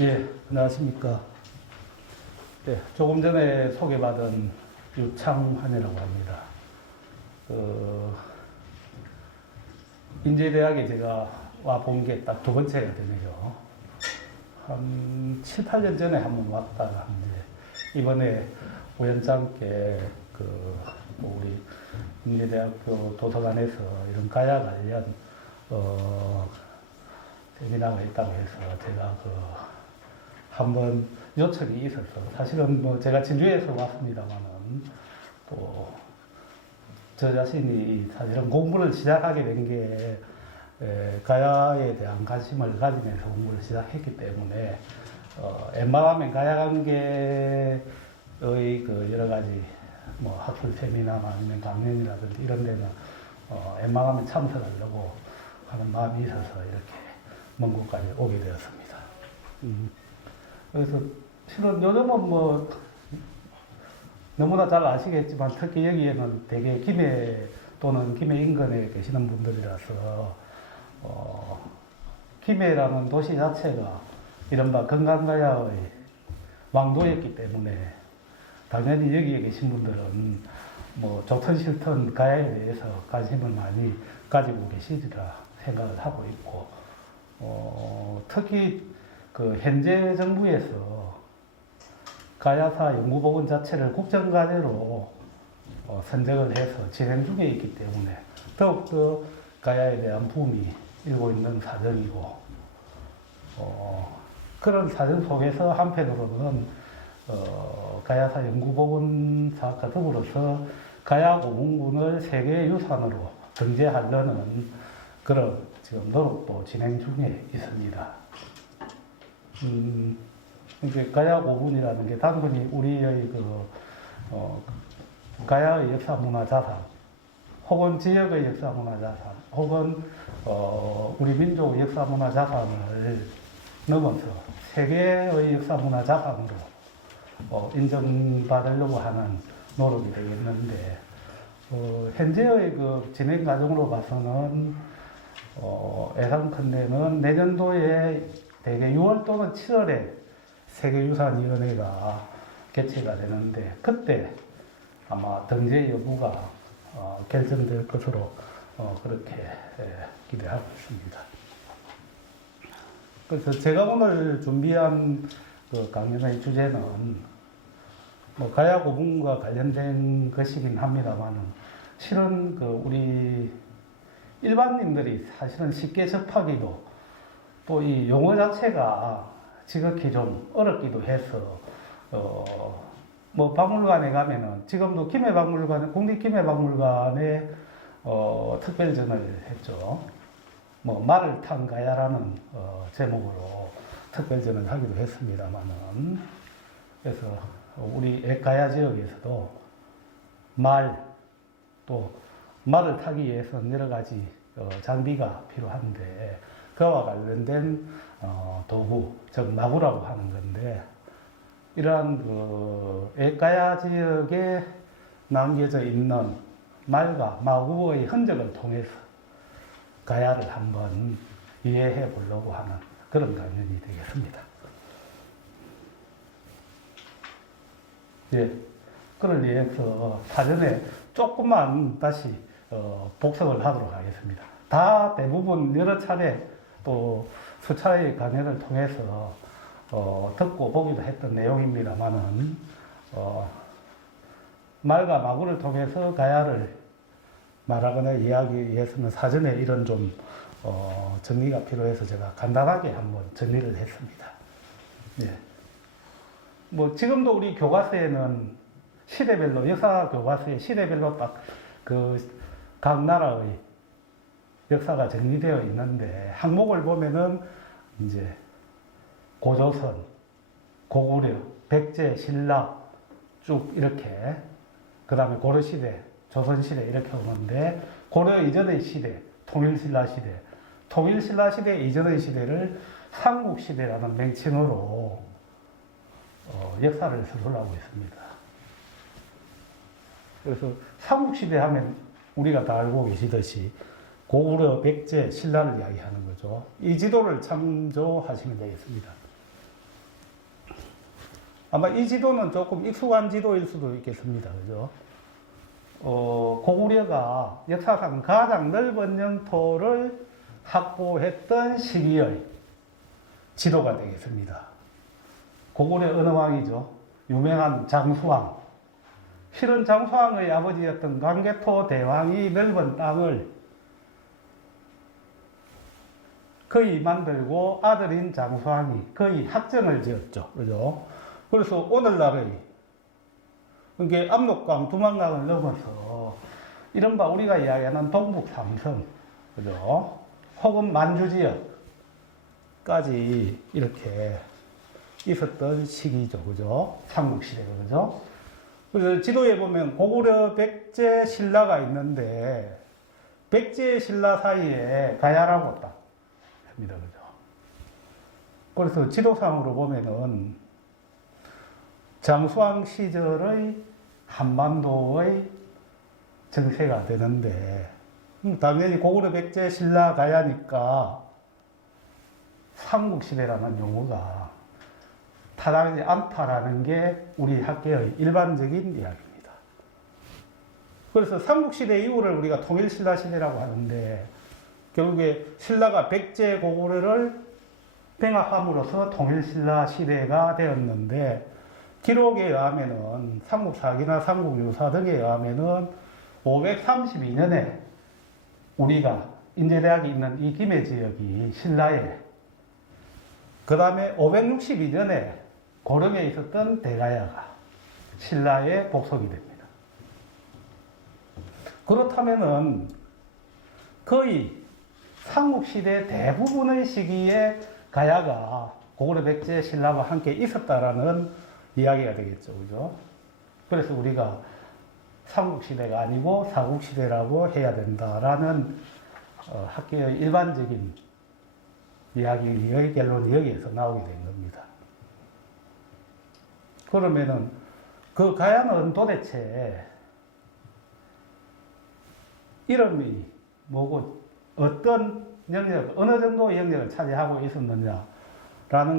예, 안녕하십니까. 예, 조금 전에 소개받은 유창환이라고 합니다. 인제대학에 제가 와본 게 딱 두 번째가 되네요. 한 7, 8년 전에 한번 왔다가 이제 이번에 우연찮게 우리 인제대학교 도서관에서 이런 가야 관련 세미나가 있다고 해서 제가 한번 요청이 있어서 사실은 뭐 제가 진주에서 왔습니다만은 또 저 자신이 사실은 공부를 시작하게 된 게 가야에 대한 관심을 가지면서 공부를 시작했기 때문에 웬만하면 가야 관계의 여러 가지 뭐 학술 세미나나 아니면 강연이라든지 이런 데는 웬만하면 참석하려고 하는 마음이 있어서 이렇게 먼 곳까지 오게 되었습니다. 그래서 실은 요즘은 뭐 너무나 잘 아시겠지만 특히 여기에는 대개 김해 또는 김해 인근에 계시는 분들이라서 김해라는 도시 자체가 이른바 건강가야의 왕도였기 때문에 당연히 여기에 계신 분들은 뭐 좋든 싫든 가야에 대해서 관심을 많이 가지고 계시리라 생각을 하고 있고 특히 현재 정부에서 가야사 연구보건 자체를 국정과제로 선정을 해서 진행 중에 있기 때문에 더욱더 가야에 대한 붐이 일고 있는 사정이고 그런 사정 속에서 한편으로는 가야사 연구보건 사업과 더불어서 가야 고문군을 세계유산으로 등재하려는 그런 지금 노력도 진행 중에 있습니다. 이제 가야 고분이라는 게 단순히 우리의 가야의 역사문화자산, 혹은 지역의 역사문화자산, 혹은 우리 민족의 역사문화자산을 넘어서 세계의 역사문화자산으로 인정받으려고 하는 노력이 되겠는데 현재의 진행 과정으로 봐서는 예상컨대는 내년도에 대개 6월 또는 7월에 세계유산위원회가 개최가 되는데 그때 아마 등재 여부가 결정될 것으로 그렇게 기대하고 있습니다. 그래서 제가 오늘 준비한 강연의 주제는 뭐 가야 고분과 관련된 것이긴 합니다만은 실은 우리 일반인들이 사실은 쉽게 접하기도 또 이 용어 자체가 지극히 좀 어렵기도 해서 뭐 박물관에 가면은 지금도 김해박물관, 국립김해박물관에 특별전을 했죠. 뭐 말을 탄 가야라는 제목으로 특별전을 하기도 했습니다만은 그래서 우리 가야 지역에서도 또 말을 타기 위해서는 여러 가지 장비가 필요한데 그와 관련된 도구, 즉 마구라고 하는 건데 이러한 가야 지역에 남겨져 있는 말과 마구의 흔적을 통해서 가야를 한번 이해해 보려고 하는 그런 강연이 되겠습니다. 예, 그걸 위해서 사전에 조금만 다시 복습을 하도록 하겠습니다. 다 대부분 여러 차례 또 수차례의 강연을 통해서 듣고 보기도 했던 내용입니다만은 말과 마구를 통해서 가야를 말하거나 이해하기 위해서는 사전에 이런 좀 정리가 필요해서 제가 간단하게 한번 정리를 했습니다. 예. 뭐 지금도 우리 교과서에는 시대별로 역사 교과서에 시대별로 딱 각 나라의 역사가 정리되어 있는데 항목을 보면은 이제 고조선, 고구려, 백제, 신라 쭉 이렇게 그 다음에 고려시대, 조선시대 이렇게 오는데 고려 이전의 시대, 통일신라 시대, 통일신라 시대 이전의 시대를 삼국시대라는 명칭으로 역사를 서술하고 있습니다. 그래서 삼국시대 하면 우리가 다 알고 계시듯이 고구려, 백제, 신라를 이야기하는 거죠. 이 지도를 참조하시면 되겠습니다. 아마 이 지도는 조금 익숙한 지도일 수도 있겠습니다. 그죠? 고구려가 역사상 가장 넓은 영토를 확보했던 시기의 지도가 되겠습니다. 고구려 어느 왕이죠? 유명한 장수왕. 실은 장수왕의 아버지였던 광개토 대왕이 넓은 땅을 거의 만들고 아들인 장수왕이 거의 합정을 지었죠. 그죠? 그래서 오늘날의 이게 압록강, 두만강을 넘어서 이른바 우리가 이야기하는 동북 삼성, 그죠? 혹은 만주 지역까지 이렇게 있었던 시기죠. 그죠? 삼국시대가, 그죠? 그래서 지도에 보면 고구려, 백제, 신라가 있는데, 백제, 신라 사이에 가야라고 딱 합니다. 그죠? 그래서 지도상으로 보면은 장수왕 시절의 한반도의 정세가 되는데, 당연히 고구려, 백제, 신라, 가야니까 삼국시대라는 용어가 타당하지 않다라는 게 우리 학계의 일반적인 이야기입니다. 그래서 삼국시대 이후를 우리가 통일신라시대라고 하는데, 결국에 신라가 백제, 고구려를 병합함으로써 통일신라시대가 되었는데, 기록에 의하면은 삼국사기나 삼국유사 등에 의하면은 532년에 우리가 인제대학이 있는 이 김해 지역이 신라에, 그 다음에 562년에 고령에 있었던 대가야가 신라에 복속이 됩니다. 그렇다면은 거의 삼국시대 대부분의 시기에 가야가 고구려, 백제, 신라와 함께 있었다라는 이야기가 되겠죠. 그죠? 그래서 우리가 삼국시대가 아니고 사국시대라고 해야 된다라는 학계의 일반적인 이야기의 결론이 여기에서 나오게 된 겁니다. 그러면은 그 가야는 도대체 이름이 뭐고 어떤 영역, 어느 정도의 영역을 차지하고 있었느냐라는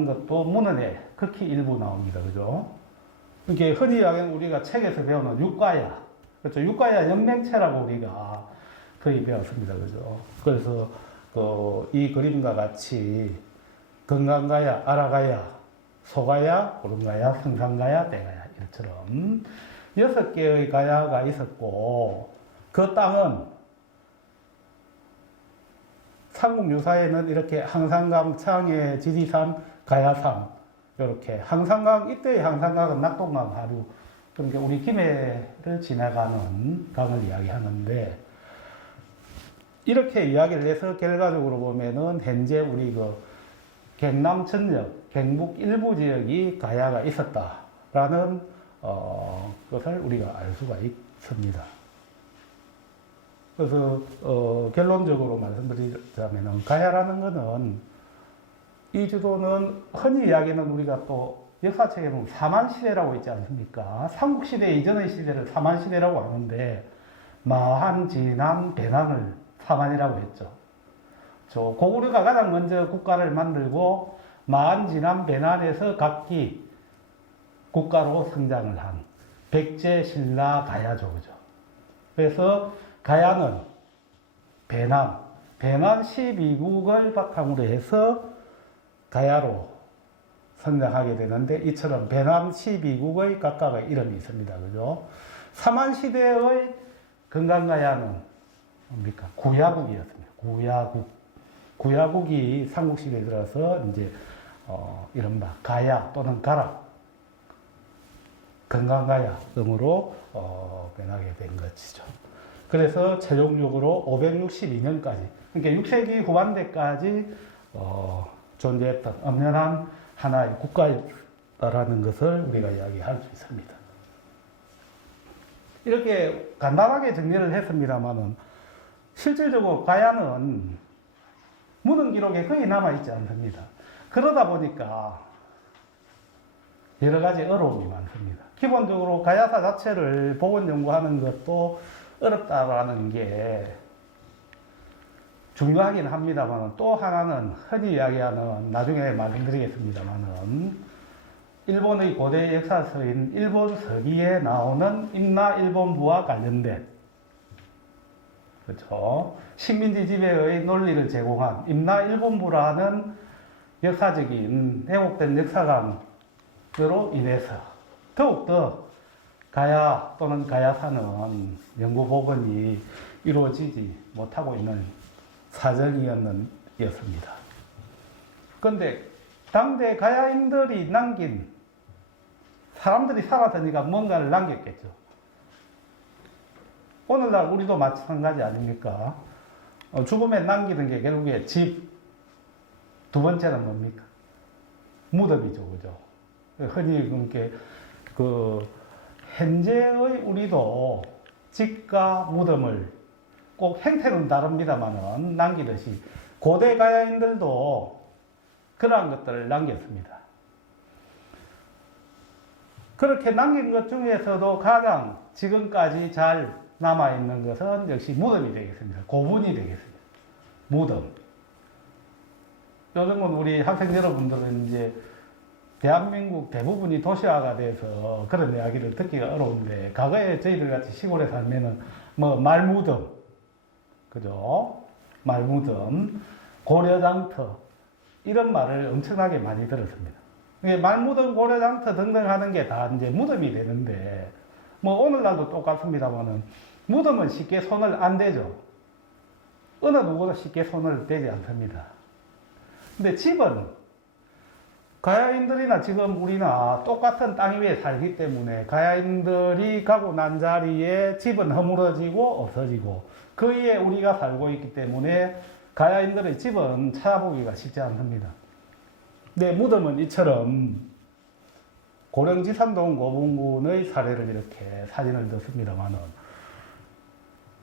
것도 문헌에 극히 일부 나옵니다. 그죠? 이게 흔히 우리가 책에서 배우는 육가야, 그렇죠? 육가야 영맹체라고 우리가 거의 배웠습니다. 그죠? 그래서 이 그림과 같이 건강가야, 아라가야, 소가야, 오름가야, 성산가야, 대가야 이처럼 6개의 가야가 있었고, 그 땅은 삼국유사에는 이렇게 항산강, 창해, 지리산, 가야산, 이렇게 항산강, 이때의 항산강은 낙동강 하류, 그러니까 우리 김해를 지나가는 강을 이야기하는데, 이렇게 이야기를 해서 결과적으로 보면은 현재 우리 경남 전역, 경북 일부 지역이 가야가 있었다라는 것을 우리가 알 수가 있습니다. 그래서 결론적으로 말씀드리자면은 가야라는 것은, 이 지도는 흔히 이야기는 우리가 또 역사책에 보면 사만시대라고 있지 않습니까? 삼국시대 이전의 시대를 사만시대라고 하는데, 마한, 진안, 배난을 사만이라고 했죠. 고구려가 가장 먼저 국가를 만들고 마한, 진안, 배난에서 각기 국가로 성장을 한 백제, 신라, 가야죠. 그죠? 그래서 가야는 배난 12국을 바탕으로 해서 가야로 성장하게 되는데, 이처럼 배남 12국의 각각의 이름이 있습니다. 그죠? 사만시대의 건강가야는 뭡니까? 구야국이었습니다. 구야국이 삼국시대에 들어서 이제, 이른바 가야 또는 가락, 건강가야 등으로, 변하게 된 것이죠. 그래서 최종적으로 562년까지, 그러니까 6세기 후반대까지, 존재했던 엄연한 하나의 국가였다라는 것을 우리가 이야기할 수 있습니다. 이렇게 간단하게 정리를 했습니다만은, 실질적으로 가야는 문헌 기록에 거의 남아있지 않습니다. 그러다 보니까 여러 가지 어려움이 많습니다. 기본적으로 가야사 자체를 복원 연구하는 것도 어렵다라는 게 중요하긴 합니다만, 또 하나는 흔히 이야기하는, 나중에 말씀드리겠습니다만은, 일본의 고대 역사서인 일본 서기에 나오는 임나 일본부와 관련된, 그렇죠, 식민지 지배의 논리를 제공한 임나 일본부라는 역사적인 왜곡된 역사관으로 인해서 더욱더 가야 또는 가야사는 연구 복원이 이루어지지 못하고 있는 사정이었습니다. 그런데 당대 가야인들이 남긴, 사람들이 살았으니까 뭔가를 남겼겠죠. 오늘날 우리도 마찬가지 아닙니까? 죽음에 남기는 게 결국에 집, 두 번째는 뭡니까? 무덤이죠, 그죠? 흔히 그렇게 현재의 우리도 집과 무덤을 꼭 형태는 다릅니다만은 남기듯이 고대 가야인들도 그러한 것들을 남겼습니다. 그렇게 남긴 것 중에서도 가장 지금까지 잘 남아있는 것은 역시 무덤이 되겠습니다. 고분이 되겠습니다. 무덤. 요즘은 우리 학생 여러분들은 이제 대한민국 대부분이 도시화가 돼서 그런 이야기를 듣기가 어려운데, 과거에 저희들 같이 시골에 살면은 뭐 말무덤, 그죠? 말무덤, 고려장터, 이런 말을 엄청나게 많이 들었습니다. 말무덤, 고려장터 등등 하는 게 다 이제 무덤이 되는데, 뭐 오늘날도 똑같습니다만은 무덤은 쉽게 손을 안 대죠. 어느 누구도 쉽게 손을 대지 않습니다. 근데 집은 가야인들이나 지금 우리나 똑같은 땅 위에 살기 때문에 가야인들이 가고 난 자리에 집은 허물어지고 없어지고 그 위에 우리가 살고 있기 때문에 가야인들의 집은 찾아보기가 쉽지 않습니다. 근데 무덤은 이처럼 고령지산동 고분군의 사례를 이렇게 사진을 넣습니다만은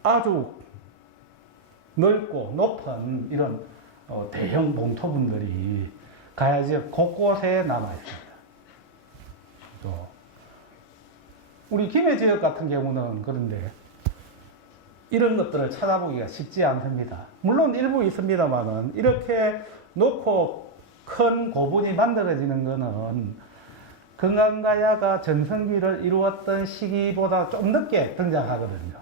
아주 넓고 높은 이런 대형 봉토분들이 가야 지역 곳곳에 남아 있습니다. 또 우리 김해 지역 같은 경우는 그런데 이런 것들을 찾아보기가 쉽지 않습니다. 물론 일부 있습니다만은 이렇게 높고 큰 고분이 만들어지는 것은 금강가야가 전성기를 이루었던 시기보다 좀 늦게 등장하거든요.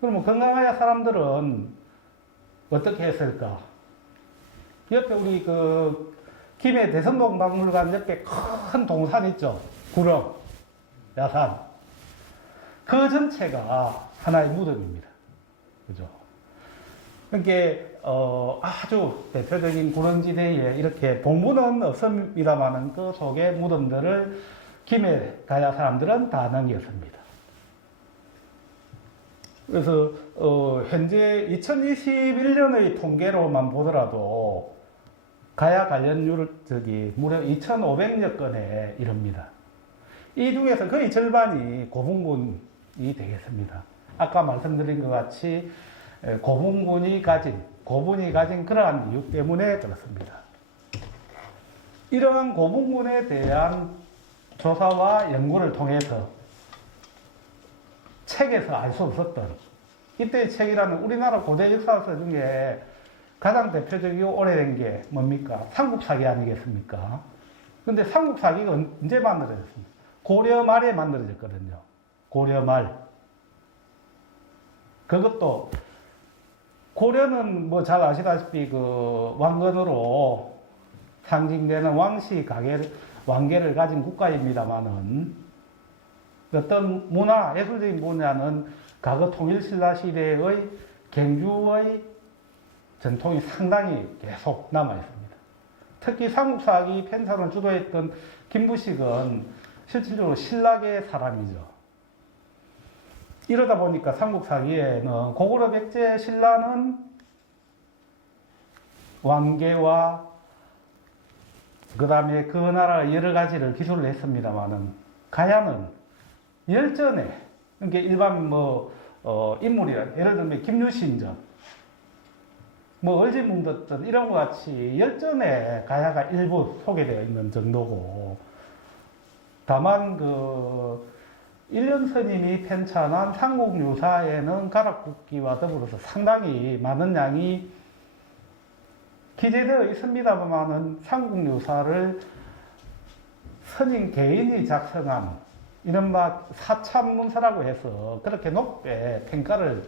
그러면 금강가야 사람들은 어떻게 했을까? 옆에 우리 김해 대성동 박물관 옆에 큰 동산 있죠? 구령, 야산. 그 전체가 하나의 무덤입니다. 그죠? 그러니까 아주 대표적인 구령지대에 이렇게 본문은 없습니다만은 그 속에 무덤들을 김해 가야 사람들은 다 남겼습니다. 그래서 현재 2021년의 통계로만 보더라도 가야 관련율 무려 2,500여 건에 이릅니다. 이 중에서 거의 절반이 고분군이 되겠습니다. 아까 말씀드린 것 같이 고분이 가진 그러한 이유 때문에 그렇습니다. 이러한 고분군에 대한 조사와 연구를 통해서 책에서 알 수 없었던 이때의 책이라는 우리나라 고대 역사서 중에 가장 대표적이고 오래된 게 뭡니까? 삼국사기 아니겠습니까? 근데 삼국사기가 언제 만들어졌습니까? 고려 말에 만들어졌거든요. 고려 말. 그것도 고려는 뭐 잘 아시다시피 왕건으로 상징되는 왕계를 가진 국가입니다만은 어떤 문화, 예술적인 분야는 과거 통일신라 시대의 경주의 전통이 상당히 계속 남아있습니다. 특히 삼국사기 편찬을 주도했던 김부식은 실질적으로 신라계 사람이죠. 이러다 보니까 삼국사기에는 고구려 백제 신라는 왕계와 그 다음에 그 나라 여러 가지를 기술을 했습니다만은 가야는 열전에, 그러니까 일반 인물이라, 예를 들면 김유신전, 을지문덕전 이런 것 같이 열전에 가야가 일부 소개되어 있는 정도고, 다만 일련스님이 편찬한 삼국유사에는 가락국기와 더불어서 상당히 많은 양이 기재되어 있습니다만은 삼국유사를 선임 개인이 작성한 이른바 사참문서라고 해서 그렇게 높게 평가를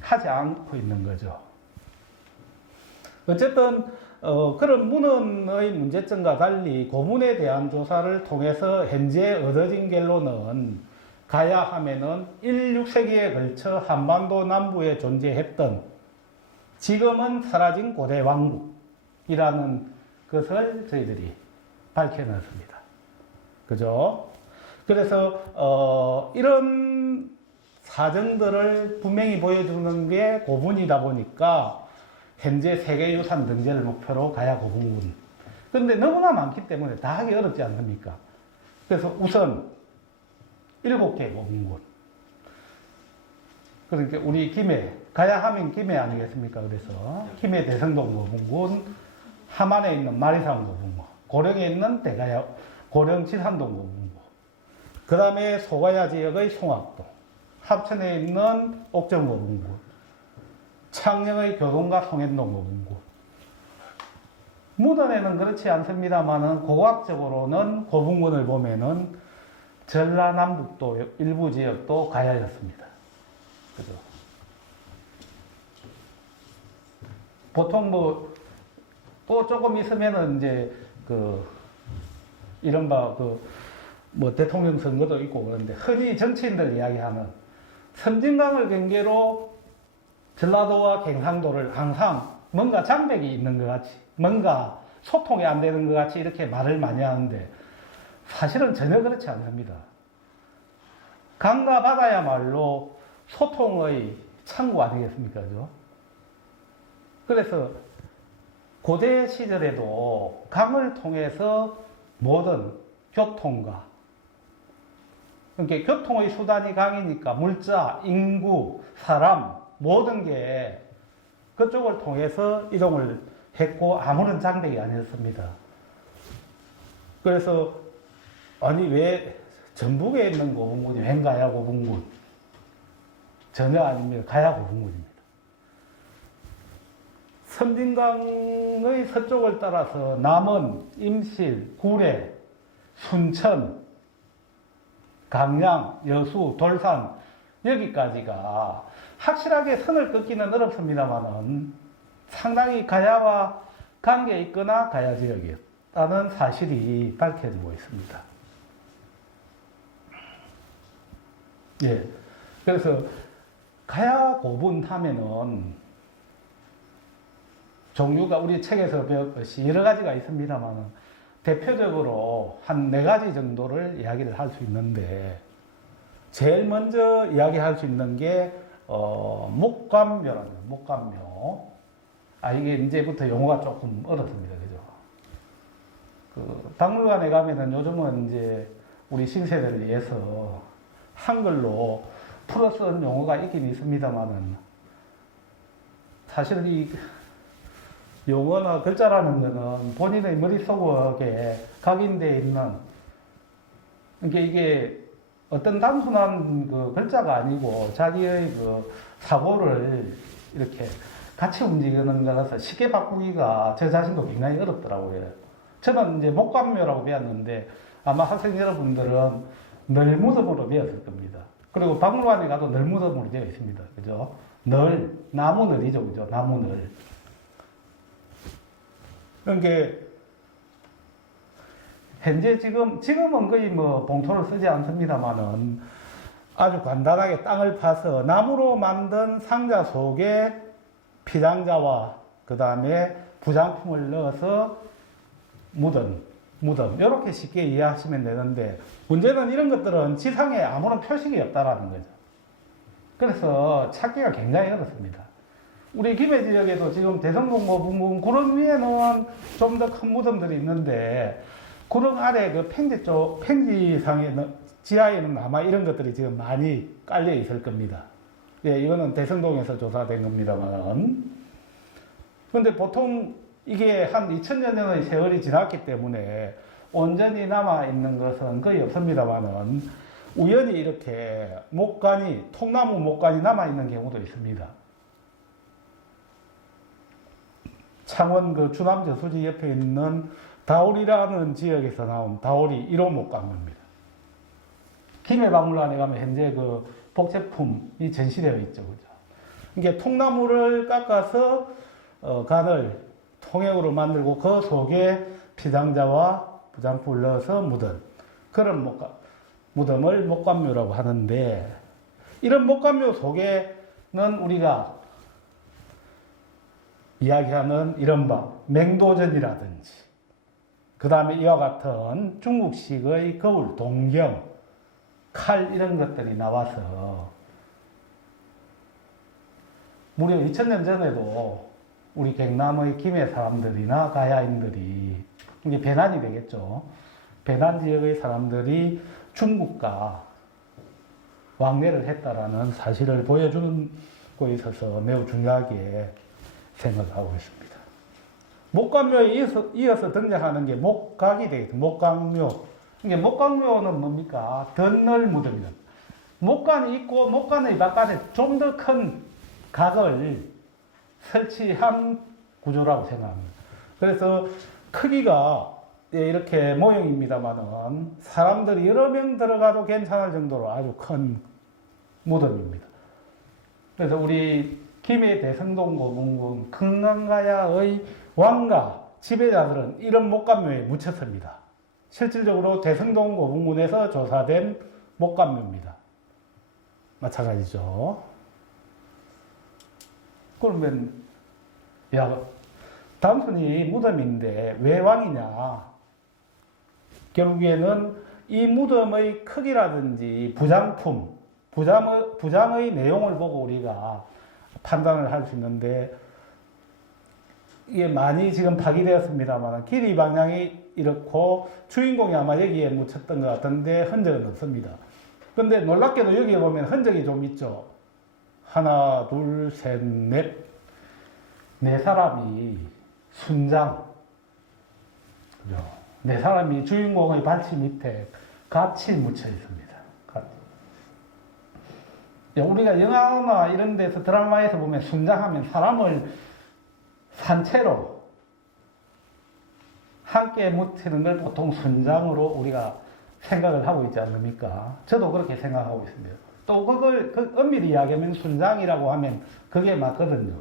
하지 않고 있는 거죠. 어쨌든 그런 문헌의 문제점과 달리 고문에 대한 조사를 통해서 현재 얻어진 결론은 가야 하면은 1, 6세기에 걸쳐 한반도 남부에 존재했던 지금은 사라진 고대 왕국이라는 것을 저희들이 밝혀냈습니다. 그죠? 그래서 이런 사정들을 분명히 보여주는 게 고분이다 보니까 현재 세계유산 등재를 목표로 가야 고분군. 그런데 너무나 많기 때문에 다 하기 어렵지 않습니까? 그래서 우선 7개 고분군. 그러니까 우리 김해, 가야 하면 김해 아니겠습니까? 그래서 김해 대성동 고분군, 함안에 있는 마리산 고분군, 고령에 있는 대가야, 고령 지산동 고분군, 그 다음에 소가야 지역의 송악동, 합천에 있는 옥정 고분군, 창녕의 교동과 송현동 고분군. 문헌에는 그렇지 않습니다만은 고고학적으로는 고분군을 보면은 전라남북도 일부 지역도 가야였습니다. 그죠? 보통 또 조금 있으면은 이제 이른바 대통령 선거도 있고 그런데 흔히 정치인들 이야기하는 섬진강을 경계로 전라도와 경상도를 항상 뭔가 장벽이 있는 것 같이, 뭔가 소통이 안 되는 것 같이 이렇게 말을 많이 하는데 사실은 전혀 그렇지 않습니다. 강과 바다야말로 소통의 창구 아니겠습니까? 그죠? 그래서 고대 시절에도 강을 통해서 모든 교통과, 그러니까 교통의 수단이 강이니까 물자, 인구, 사람, 모든 게 그쪽을 통해서 이동을 했고 아무런 장벽이 아니었습니다. 그래서 아니 왜 전북에 있는 고분군이 웬 가야 고분군? 전혀 아닙니다. 가야 고분군입니다. 섬진강의 서쪽을 따라서 남원, 임실, 구례, 순천, 강양, 여수, 돌산 여기까지가 확실하게 선을 긋기는 어렵습니다만은 상당히 가야와 관계 있거나 가야 지역이었다는 사실이 밝혀지고 있습니다. 예. 그래서 가야 고분 하면은 종류가 우리 책에서 배웠듯이 여러 가지가 있습니다만은 대표적으로 한 4가지 정도를 이야기를 할 수 있는데 제일 먼저 이야기할 수 있는 게 목감묘랍니다. 목감묘. 이게 이제부터 용어가 조금 어렵습니다. 그죠? 박물관에 가면은 요즘은 이제 우리 신세대를 위해서 한글로 풀어 쓴 용어가 있긴 있습니다만은 사실 이 용어나 글자라는 거는 본인의 머릿속에 각인되어 있는, 그러니까 이게 어떤 단순한 글자가 아니고 자기의 사고를 이렇게 같이 움직이는 거라서 쉽게 바꾸기가 저 자신도 굉장히 어렵더라고요. 저는 이제 목감묘라고 배웠는데 아마 학생 여러분들은 널무덤으로 배웠을 겁니다. 그리고 박물관에 가도 널무덤으로 되어 있습니다. 그죠? 나무늘이죠. 그죠? 나무늘. 그러니까 현재 지금은 거의 봉토를 쓰지 않습니다만은 아주 간단하게 땅을 파서 나무로 만든 상자 속에 피장자와 그 다음에 부장품을 넣어서 무덤 이렇게 쉽게 이해하시면 되는데 문제는 이런 것들은 지상에 아무런 표식이 없다라는 거죠. 그래서 찾기가 굉장히 어렵습니다. 우리 김해 지역에도 지금 대성동 고분군 구릉 위에는 좀 더 큰 무덤들이 있는데 구릉 아래 팽지상에 지하에는 아마 이런 것들이 지금 많이 깔려 있을 겁니다. 예, 이거는 대성동에서 조사된 겁니다만. 그런데 보통 이게 한 2000여 년의 세월이 지났기 때문에 온전히 남아있는 것은 거의 없습니다만은 우연히 이렇게 통나무 목관이 남아있는 경우도 있습니다. 창원 주남 저수지 옆에 있는 다오리라는 지역에서 나온 다오리 1호 목감묘입니다. 김해박물관에 가면 현재 그 복제품이 전시되어 있죠. 그죠? 이게 통나무를 깎아서 간을 통액으로 만들고 그 속에 피장자와 부장품을 넣어서 묻은 그런 무덤을 목감묘라고 하는데, 이런 목감묘 속에는 우리가 이야기하는 이른바 맹도전이라든지, 그 다음에 이와 같은 중국식의 거울, 동경, 칼 이런 것들이 나와서 무려 2000년 전에도 우리 경남의 김해 사람들이나 가야인들이, 이게 배난이 되겠죠. 배난 지역의 사람들이 중국과 왕래를 했다라는 사실을 보여주는 거 있어서 매우 중요하게 생각하고 있습니다. 목감묘에 이어서 등장하는 게 목각이 되겠죠. 목각묘. 이게 목각묘는 뭡니까? 덧널 무덤이다. 목간이 있고 목간의 바깥에 좀 더 큰 각을 설치한 구조라고 생각합니다. 그래서 크기가 이렇게 모형입니다만은 사람들이 여러 명 들어가도 괜찮을 정도로 아주 큰 무덤입니다. 그래서 우리 김해 대성동 고문군 금강가야의 왕가 지배자들은 이런 목감묘에 묻혔습니다. 실질적으로 대성동 고문군에서 조사된 목감묘입니다. 마찬가지죠. 그러면 야, 단순히 무덤인데 왜 왕이냐? 결국에는 이 무덤의 크기라든지 부장품, 부장의 내용을 보고 우리가 판단을 할 수 있는데, 이게 많이 지금 파기되었습니다만 길이 방향이 이렇고 주인공이 아마 여기에 묻혔던 것 같은데 흔적은 없습니다. 근데 놀랍게도 여기에 보면 흔적이 좀 있죠. 하나, 둘, 셋, 넷. 네 사람이 순장. 그죠? 네 사람이 주인공의 발치 밑에 같이 묻혀 있습니다. 우리가 영화나 이런 데서 드라마에서 보면 순장하면 사람을 산채로 함께 묻히는 걸 보통 순장으로 우리가 생각을 하고 있지 않습니까? 저도 그렇게 생각하고 있습니다. 또 그걸 엄밀히 이야기하면 순장이라고 하면 그게 맞거든요.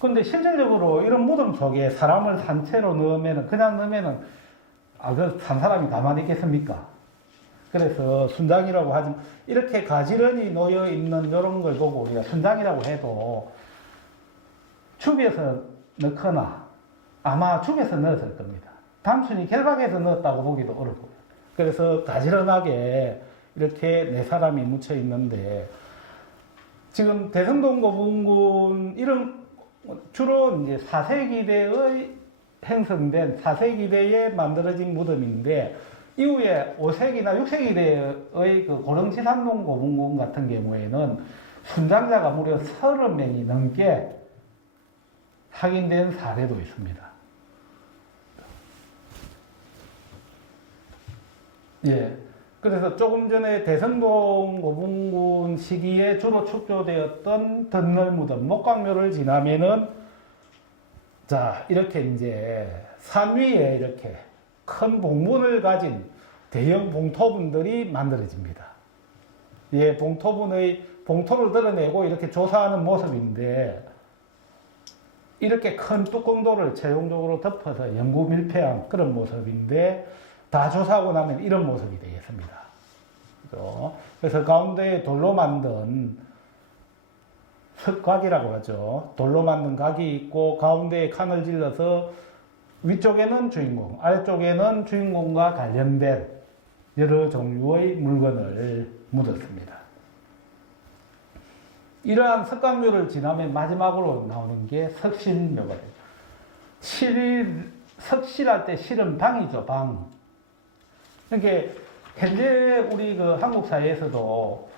근데 실질적으로 이런 무덤 속에 사람을 산채로 그냥 넣으면은, 산 사람이 가만히 있겠습니까? 그래서 순장이라고 하지만, 이렇게 가지런히 놓여 있는 이런 걸 보고 우리가 순장이라고 해도 축에서 넣거나, 아마 축에서 넣었을 겁니다. 단순히 결박해서 넣었다고 보기도 어렵고요. 그래서 가지런하게 이렇게 네 사람이 묻혀 있는데, 지금 대성동 고문군 이런 주로 이제 4세기대의 형성된 4세기대에 만들어진 무덤인데, 이후에 5세기나 6세기대의 그 고릉지산동 고문군 같은 경우에는 순장자가 무려 30명이 넘게 확인된 사례도 있습니다. 예. 그래서 조금 전에 대성동 고문군 시기에 주로 축조되었던 덧널 무덤, 목각묘를 지나면은, 자, 이렇게 이제 산 위에 이렇게 큰 봉분을 가진 대형 봉토분들이 만들어집니다. 예, 봉토를 드러내고 이렇게 조사하는 모습인데, 이렇게 큰 뚜껑돌을 최종적으로 덮어서 영구 밀폐한 그런 모습인데, 다 조사하고 나면 이런 모습이 되겠습니다. 그렇죠? 그래서 가운데에 돌로 만든 석각이라고 하죠. 돌로 만든 각이 있고 가운데에 칸을 질러서 위쪽에는 주인공, 아래쪽에는 주인공과 관련된 여러 종류의 물건을 묻었습니다. 이러한 석각묘를 지나면 마지막으로 나오는 게 석신묘가 돼요. 석실할 때 실은 방이죠, 방. 이게 현재 우리 그 한국 사회에서도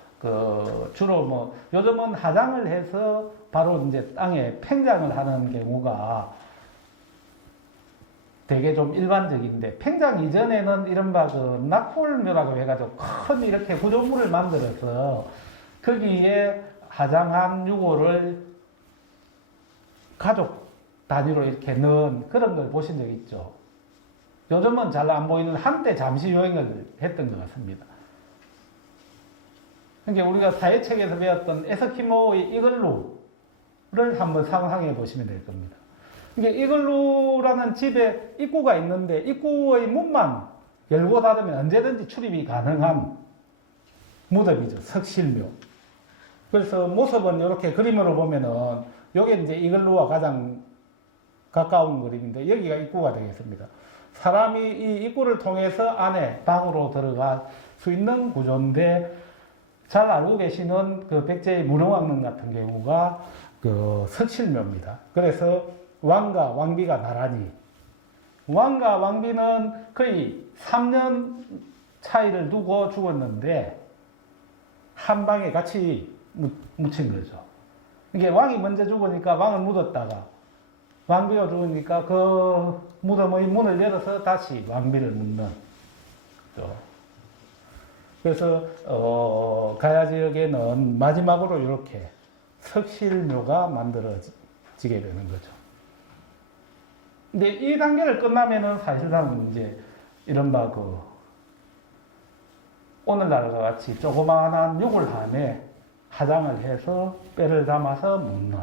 주로 요즘은 하장을 해서 바로 이제 땅에 팽장을 하는 경우가 되게 좀 일반적인데, 팽장 이전에는 이른바 낙골묘라고 해가지고 큰 이렇게 구조물을 만들어서 거기에 하장한 유골을 가족 단위로 이렇게 넣은 그런 걸 보신 적 있죠. 요즘은 잘 안 보이는 한때 잠시 유행을 했던 것 같습니다. 그러니까 우리가 사회책에서 배웠던 에스키모의 이글루를 한번 상상해 보시면 될 겁니다. 이게 이글루라는 집에 입구가 있는데 입구의 문만 열고 닫으면 언제든지 출입이 가능한 무덤이죠. 석실묘. 그래서 모습은 이렇게 그림으로 보면은 이게 이제 이글루와 가장 가까운 그림인데 여기가 입구가 되겠습니다. 사람이 이 입구를 통해서 안에 방으로 들어갈 수 있는 구조인데 잘 알고 계시는 그 백제의 문흥왕릉 같은 경우가 그 석실묘입니다. 그래서 왕과 왕비가 나란히 왕과 왕비는 거의 3년 차이를 두고 죽었는데 한 방에 같이 묻힌 거죠. 이게 왕이 먼저 죽으니까 왕을 묻었다가 왕비가 죽으니까 그 무덤의 문을 열어서 다시 왕비를 묻는 거죠. 그래서 가야 지역에는 마지막으로 이렇게 석실묘가 만들어지게 되는 거죠. 근데 이 단계를 끝나면은 사실상 이제 이른바 그 오늘날과 같이 조그마한 유골함에 화장을 해서 뼈를 담아서 묻는,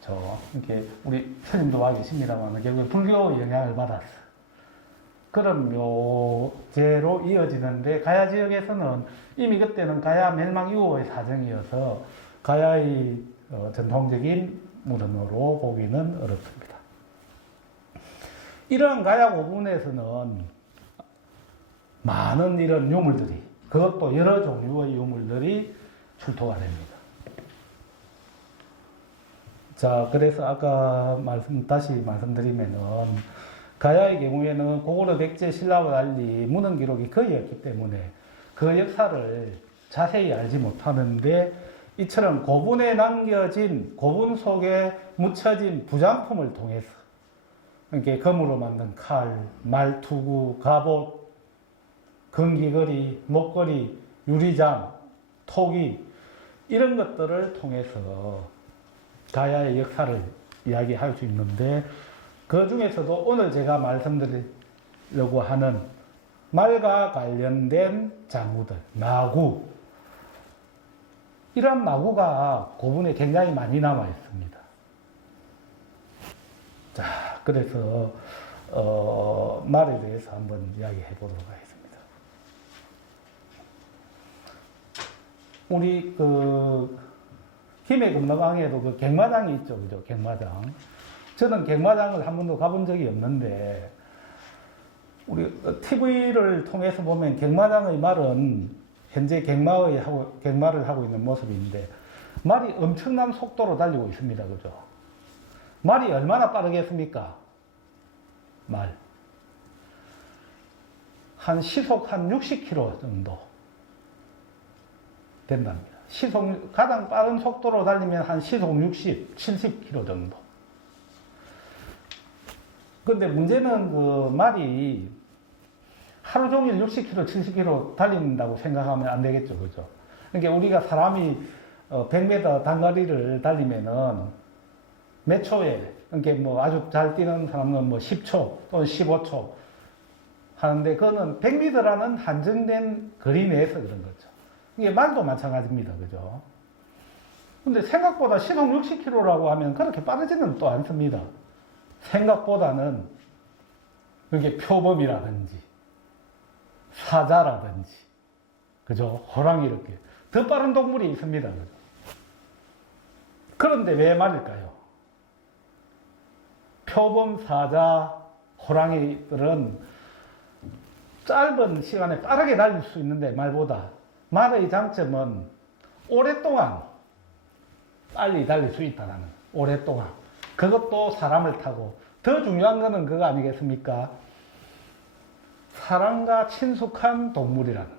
그렇죠. 이렇게 우리 스님도 와 계십니다만 결국 불교 영향을 받았어. 그런 묘제로 이어지는데 가야 지역에서는 이미 그때는 가야 멸망 이후의 사정이어서 가야의 전통적인 무덤으로 보기는 어렵습니다. 이러한 가야 고분에서는 많은 이런 유물들이, 그것도 여러 종류의 유물들이 출토가 됩니다. 자, 그래서 아까 다시 말씀드리면은 가야의 경우에는 고구려 백제 신라와 달리 문헌 기록이 거의 없기 때문에 그 역사를 자세히 알지 못하는데 이처럼 고분에 남겨진, 고분 속에 묻혀진 부장품을 통해서, 이렇게 금으로 만든 칼, 말투구, 갑옷, 금귀걸이, 목걸이, 유리장, 토기, 이런 것들을 통해서 가야의 역사를 이야기할 수 있는데, 그 중에서도 오늘 제가 말씀드리려고 하는 말과 관련된 자무들, 마구, 이런 마구가 고분에 굉장히 많이 남아 있습니다. 자, 그래서 말에 대해서 한번 이야기해 보도록 하겠습니다. 우리 그 김해 금너강에도 그 갱마장이 있죠, 그죠? 갱마장. 저는 갱마장을 한 번도 가본 적이 없는데 우리 TV를 통해서 보면 갱마장의 말은 현재 갱마를 하고 있는 모습인데 말이 엄청난 속도로 달리고 있습니다, 그죠? 말이 얼마나 빠르겠습니까? 시속 한 60km 정도 된답니다. 가장 빠른 속도로 달리면 한 시속 60, 70km 정도. 근데 문제는 그 말이 하루 종일 60km, 70km 달린다고 생각하면 안 되겠죠, 그죠? 그러니까 우리가 사람이 100m 단거리를 달리면은 몇 초에, 그러니까 뭐 아주 잘 뛰는 사람은 뭐 10초 또는 15초 하는데 그거는 100m라는 한정된 거리 내에서 그런 거죠. 이게 말도 마찬가지입니다, 그죠? 근데 생각보다 시속 60km라고 하면 그렇게 빠르지는 또 않습니다. 생각보다는 그게 표범이라든지 사자라든지, 그죠? 호랑이 이렇게 더 빠른 동물이 있습니다, 그죠? 그런데 왜 말일까요? 표범, 사자, 호랑이들은 짧은 시간에 빠르게 달릴 수 있는데 말의 장점은 오랫동안 빨리 달릴 수 있다는, 오랫동안. 그것도 사람을 타고. 더 중요한 거는 그거 아니겠습니까? 사람과 친숙한 동물이라는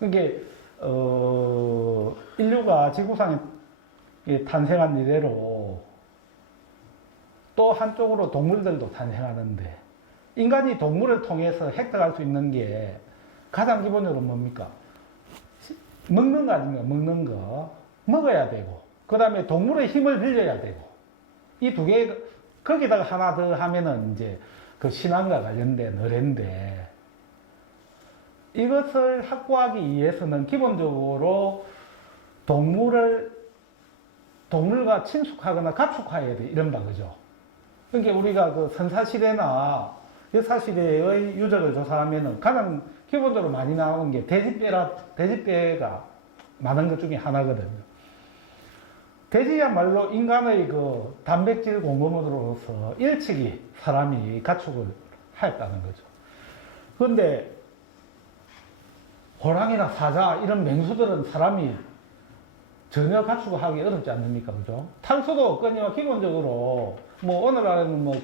거. 이게 인류가 지구상에 탄생한 이래로 또 한쪽으로 동물들도 탄생하는데 인간이 동물을 통해서 획득할 수 있는 게 가장 기본적으로 뭡니까? 먹는 거 아닙니까? 먹는 거. 먹어야 되고, 그 다음에 동물의 힘을 빌려야 되고, 이 두 개, 거기다가 하나 더 하면은 이제 그 신앙과 관련된 어뢰인데 이것을 확보하기 위해서는 기본적으로 동물과 친숙하거나 가축화해야 돼. 이른바 그죠. 그러니까 우리가 그 선사시대나 역사시대의 유적을 조사하면은 가장 기본적으로 많이 나오는 게 돼지뼈가 많은 것 중에 하나거든요. 돼지야말로 인간의 그 단백질 공급으로서 일찍이 사람이 가축을 하였다는 거죠. 그런데 호랑이나 사자 이런 맹수들은 사람이 전혀 가축을 하기 어렵지 않습니까? 그죠? 탈수도 없거니와 기본적으로 뭐 오늘날에는 뭐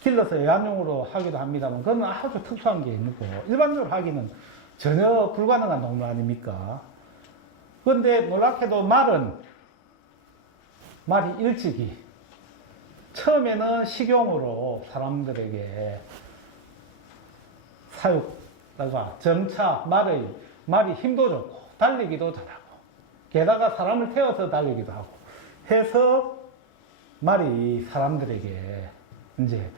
길러서 애완용으로 하기도 합니다만 그건 아주 특수한 게 있는 거고 일반적으로 하기는 전혀 불가능한 동물 아닙니까? 그런데 놀랍게도 말이 일찍이 처음에는 식용으로 사람들에게 사육다가 점차 말이 힘도 좋고 달리기도 잘하고 게다가 사람을 태워서 달리기도 하고 해서 말이 사람들에게 이제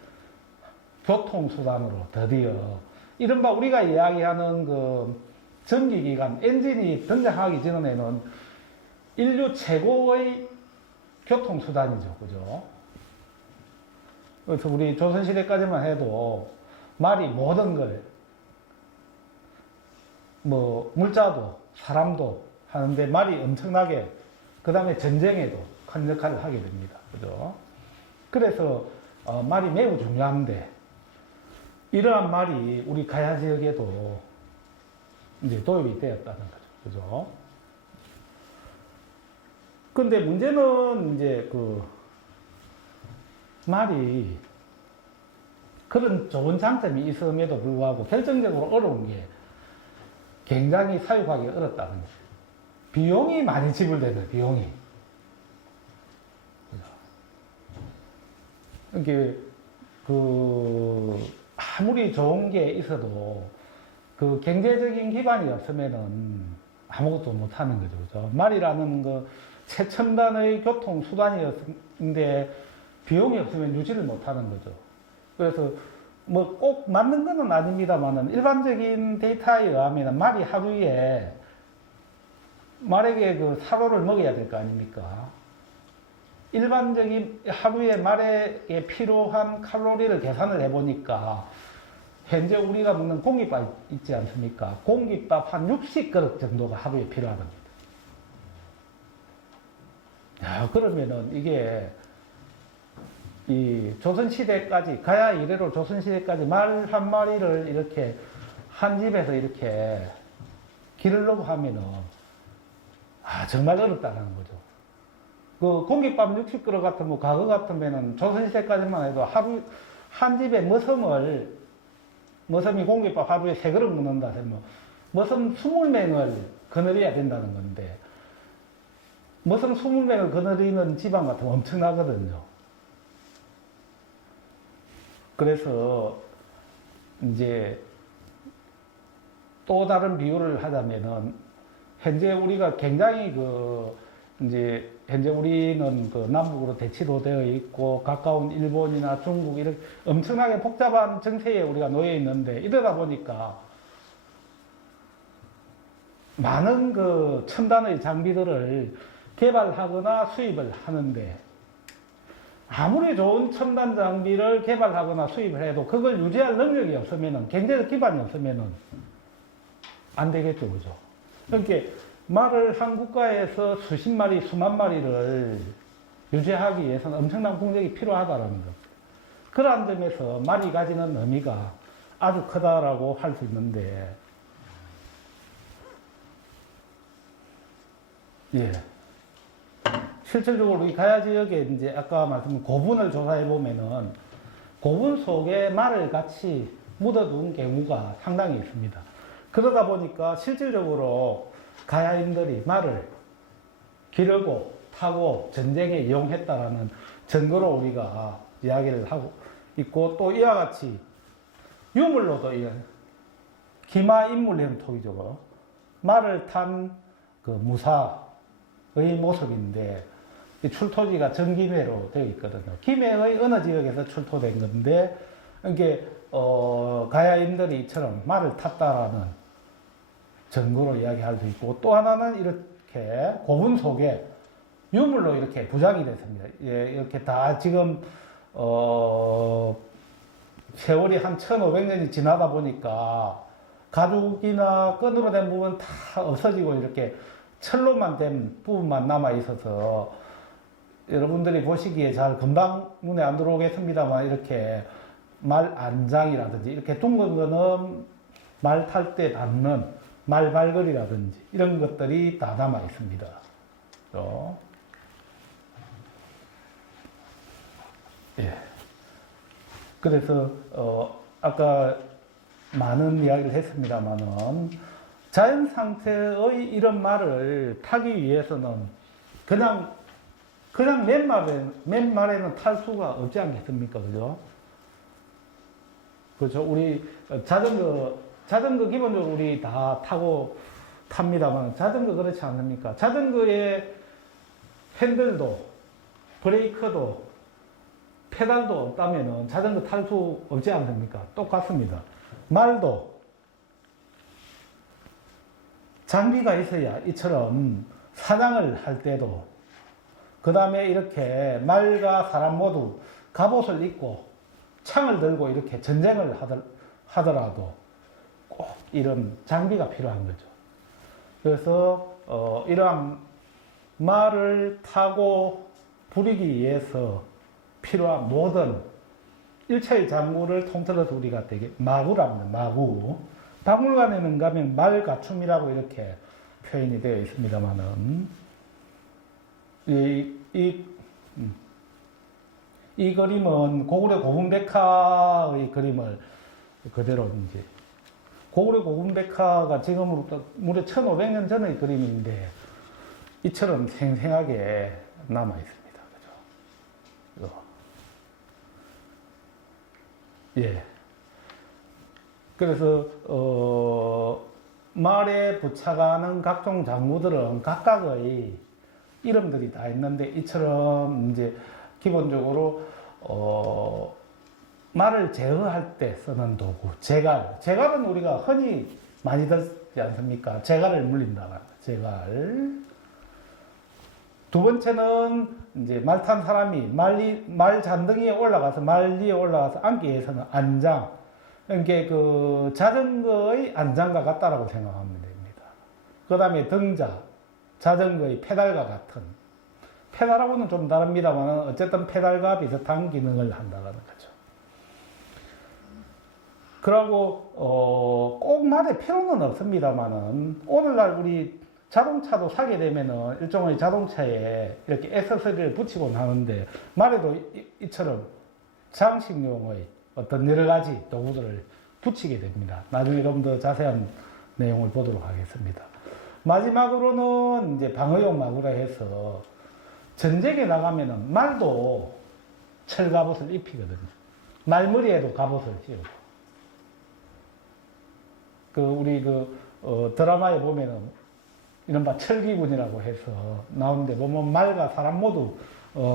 교통수단으로 드디어 이른바 우리가 이야기하는 그 전기기관 엔진이 등장하기 전에는 인류 최고의 교통수단이죠. 그죠? 그래서 우리 조선시대까지만 해도 말이 모든 걸, 뭐, 물자도, 사람도 하는데 말이 엄청나게, 그 다음에 전쟁에도 큰 역할을 하게 됩니다. 그죠? 그래서, 말이 매우 중요한데, 이러한 말이 우리 가야 지역에도 이제 도입이 되었다는 거죠. 그죠? 근데 문제는 이제 그 말이 그런 좋은 장점이 있음에도 불구하고 결정적으로 어려운 게 굉장히 사육하기 어렵다는 거죠. 비용이 많이 지불되는 비용이. 이게 그 아무리 좋은 게 있어도 그 경제적인 기반이 없으면은 아무것도 못 하는 거죠. 그죠? 말이라는 거 최첨단의 교통수단이었는데 비용이 없으면 유지를 못하는 거죠. 그래서 뭐 꼭 맞는 건 아닙니다만은 일반적인 데이터에 의하면 말이 하루에 말에게 그 사료를 먹여야 될 거 아닙니까? 일반적인 하루에 말에게 필요한 칼로리를 계산을 해보니까 현재 우리가 먹는 공깃밥 있지 않습니까? 공깃밥 한 60그릇 정도가 하루에 필요하답니다. 야, 그러면은 이게 이 조선시대까지, 가야 이래로 조선시대까지 말 한 마리를 이렇게 한 집에서 이렇게 기르려고 하면은 정말 어렵다는 거죠. 그 공깃밥 60그릇 같은 뭐 과거 같으면은 조선시대까지만 해도 하루 한 집에 머슴이 공깃밥 하루에 3그릇 먹는다 하면 머슴 20명을 거느려야 된다는 건데 머슴 20명을 거느리는 집안 같으면 엄청나거든요. 그래서 이제 또 다른 비유를 하자면은 현재 우리가 굉장히 이제 현재 우리는 그 남북으로 대치도 되어 있고 가까운 일본이나 중국 이렇게 엄청나게 복잡한 정세에 우리가 놓여 있는데 이러다 보니까 많은 그 첨단의 장비들을 개발하거나 수입을 하는데 아무리 좋은 첨단 장비를 개발하거나 수입을 해도 그걸 유지할 능력이 없으면은 경제적 기반이 없으면은 안 되겠죠. 그죠? 그러니까 말을 한 국가에서 수십 마리, 수만 마리를 유지하기 위해서는 엄청난 공력이 필요하다는 것. 그러한 점에서 말이 가지는 의미가 아주 크다라고 할 수 있는데, 예. 실질적으로 이 가야 지역에 이제 아까 말씀드린 고분을 조사해 보면은 고분 속에 말을 같이 묻어둔 경우가 상당히 있습니다. 그러다 보니까 실질적으로 가야인들이 말을 기르고 타고 전쟁에 이용했다라는 증거로 우리가 이야기를 하고 있고 또 이와 같이 유물로도 기마 인물 형토이죠. 말을 탄 그 무사의 모습인데 이 출토지가 정김해로 되어 있거든요. 김해의 어느 지역에서 출토된 건데 이게 가야인들이 이처럼 말을 탔다라는 증거로 이야기할 수 있고, 또 하나는 이렇게 고분 속에 유물로 이렇게 부작이 됐습니다. 예, 이렇게 다 지금 세월이 한 1500년이 지나다 보니까 가죽이나 끈으로 된 부분 다 없어지고 이렇게 철로만 된 부분만 남아 있어서 여러분들이 보시기에 잘 금방 눈에 안 들어오겠습니다만, 이렇게 말 안장이라든지 이렇게 둥근 거는 말 탈 때 닿는 말 발걸이라든지 이런 것들이 다 남아 있습니다. 예. 그래서 아까 많은 이야기를 했습니다만은, 자연 상태의 이런 말을 타기 위해서는 그냥 맨말에는 탈 수가 없지 않겠습니까? 그죠? 그렇죠. 우리 자전거 기본적으로 우리 다 타고 탑니다만, 자전거 그렇지 않습니까? 자전거의 핸들도, 브레이크도, 페달도 없다면은 자전거 탈 수 없지 않습니까? 똑같습니다. 말도 장비가 있어야 이처럼 사냥을 할 때도, 그 다음에 이렇게 말과 사람 모두 갑옷을 입고 창을 들고 이렇게 전쟁을 하더라도 꼭 이런 장비가 필요한 거죠. 그래서 이러한 말을 타고 부리기 위해서 필요한 모든 일체의 장구를 통틀어서 우리가 되게 마구라고 합니다. 마구. 박물관에는 가면 말가춤이라고 이렇게 표현이 되어 있습니다만은, 이 그림은 고구려 고분백화의 그림을 그대로 이제, 고구려 고분백화가 지금으로부터 무려 1500년 전의 그림인데 이처럼 생생하게 남아 있습니다. 그죠? 예. 그래서 말에 붙여가는 각종 장구들은 각각의 이름들이 다 있는데, 이처럼 이제 기본적으로 말을 제어할 때 쓰는 도구, 제갈은 우리가 흔히 많이 듣지 않습니까? 제갈을 물린다는 제갈. 두 번째는 이제 말 탄 사람이 말 잔등이에 올라가서, 말 위에 올라가서 앉기 위해서는 안장. 그러니까 그 자전거의 안장과 같다라고 생각하면 됩니다. 그 다음에 등자, 자전거의 페달과 같은. 페달하고는 좀 다릅니다만 어쨌든 페달과 비슷한 기능을 한다는 거죠. 그러고 꼭 말에 필요는 없습니다만은, 오늘날 우리 자동차도 사게 되면은 일종의 자동차에 이렇게 액세서리를 붙이곤 하는데, 말에도 이처럼 장식용의 어떤 여러 가지 도구들을 붙이게 됩니다. 나중에 좀 더 자세한 내용을 보도록 하겠습니다. 마지막으로는 이제 방어용 마구라 해서 전쟁에 나가면은 말도 철갑옷을 입히거든요. 말머리에도 갑옷을 씌우고. 우리 드라마에 보면은 이른바 철기군이라고 해서 나오는데 보면 말과 사람 모두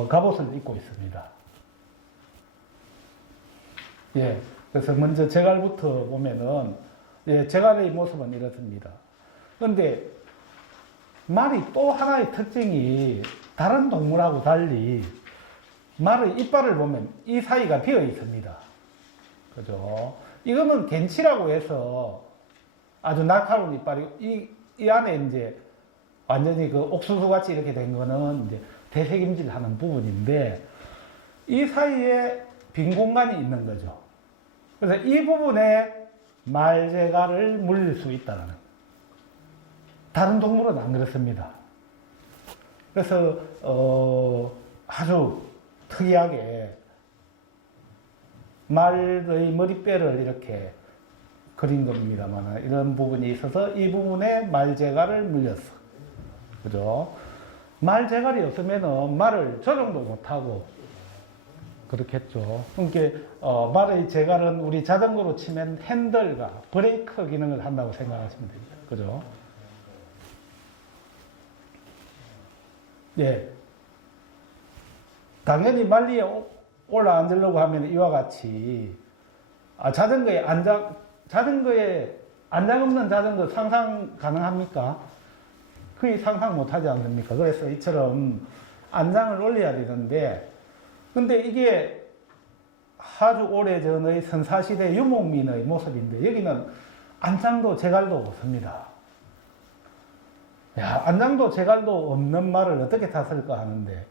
갑옷을 입고 있습니다. 예. 그래서 먼저 제갈부터 보면은, 예, 제갈의 모습은 이렇습니다. 그런데 말이 또 하나의 특징이, 다른 동물하고 달리 말의 이빨을 보면 이 사이가 비어 있습니다. 그죠? 이거는 겐치라고 해서 아주 날카로운 이빨이고, 이 안에 이제 완전히 그 옥수수 같이 이렇게 된 거는 이제 되새김질 하는 부분인데, 이 사이에 빈 공간이 있는 거죠. 그래서 이 부분에 말제갈을 물릴 수 있다는. 다른 동물은 안 그렇습니다. 그래서 아주 특이하게 말의 머리뼈를 이렇게 그린 겁니다만, 이런 부분이 있어서 이 부분에 말제갈을 물렸어. 그죠? 말제갈이 없으면은 말을 조정도 못하고 그렇겠죠. 그러니까 말의 제갈은 우리 자전거로 치면 핸들과 브레이크 기능을 한다고 생각하시면 됩니다. 그죠? 예. 당연히 말 위에 올라앉으려고 하면 이와 같이 자전거에 안장 없는 자전거 상상 가능합니까? 거의 상상 못 하지 않습니까? 그래서 이처럼 안장을 올려야 되는데, 근데 이게 아주 오래전의 선사시대 유목민의 모습인데, 여기는 안장도 제갈도 없습니다. 야, 안장도 제갈도 없는 말을 어떻게 탔을까 하는데,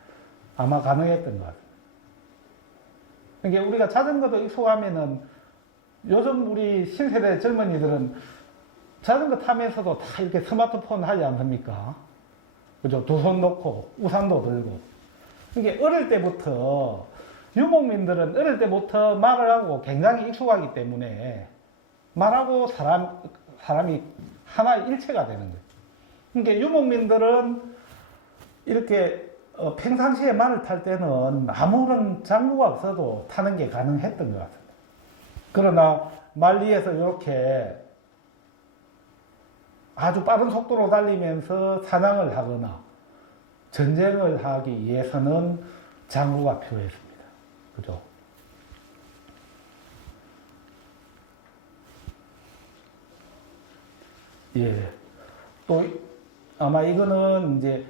아마 가능했던 것 같아요. 그러니까 우리가 자전거도 익숙하면은, 요즘 우리 신세대 젊은이들은 자전거 타면서도 다 이렇게 스마트폰 하지 않습니까? 그죠? 두 손 놓고 우산도 들고. 그러니까 어릴 때부터 유목민들은 어릴 때부터 말을 하고 굉장히 익숙하기 때문에 말하고 사람이 하나의 일체가 되는 거예요. 그러니까 유목민들은 이렇게 평상시에 말을 탈 때는 아무런 장구가 없어도 타는 게 가능했던 것 같습니다. 그러나 말리에서 이렇게 아주 빠른 속도로 달리면서 사냥을 하거나 전쟁을 하기 위해서는 장구가 필요했습니다. 그죠? 예. 또 아마 이거는 이제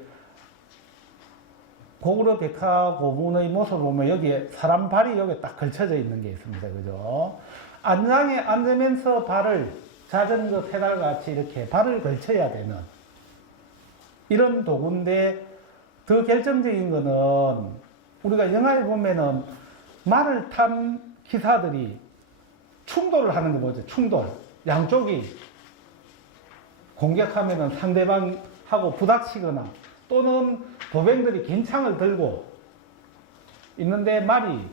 고구려 백화 고문의 모습을 보면 여기에 사람 발이 여기 딱 걸쳐져 있는 게 있습니다. 그죠? 안장에 앉으면서 발을 자전거 페달 같이 이렇게 발을 걸쳐야 되는 이런 도구인데, 더 결정적인 거는 우리가 영화에 보면은 말을 탄 기사들이 충돌을 하는 거 보죠. 충돌. 양쪽이 공격하면은 상대방하고 부닥치거나, 또는 도병들이 긴 창을 들고 있는데 말이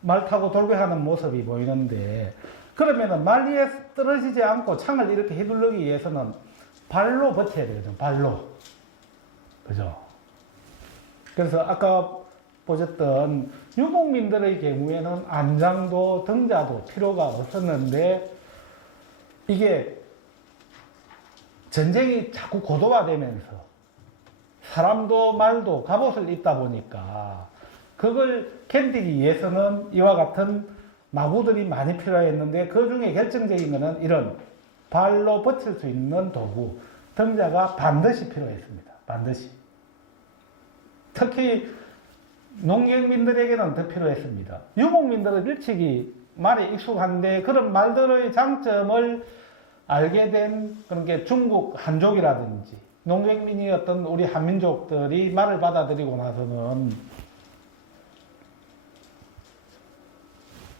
말 타고 돌격하는 모습이 보이는데, 그러면은 말 위에 떨어지지 않고 창을 이렇게 휘두르기 위해서는 발로 버텨야 되거든요. 발로. 그죠? 그래서 아까 보셨던 유목민들의 경우에는 안장도 등자도 필요가 없었는데, 이게 전쟁이 자꾸 고도화되면서 사람도 말도 갑옷을 입다 보니까 그걸 견디기 위해서는 이와 같은 마구들이 많이 필요했는데, 그 중에 결정적인 것은 이런 발로 버틸 수 있는 도구, 등자가 반드시 필요했습니다. 반드시. 특히 농경민들에게는 더 필요했습니다. 유목민들은 일찍이 말에 익숙한데, 그런 말들의 장점을 알게 된 그런 게 중국 한족이라든지 농경민이었던 우리 한민족들이 말을 받아들이고 나서는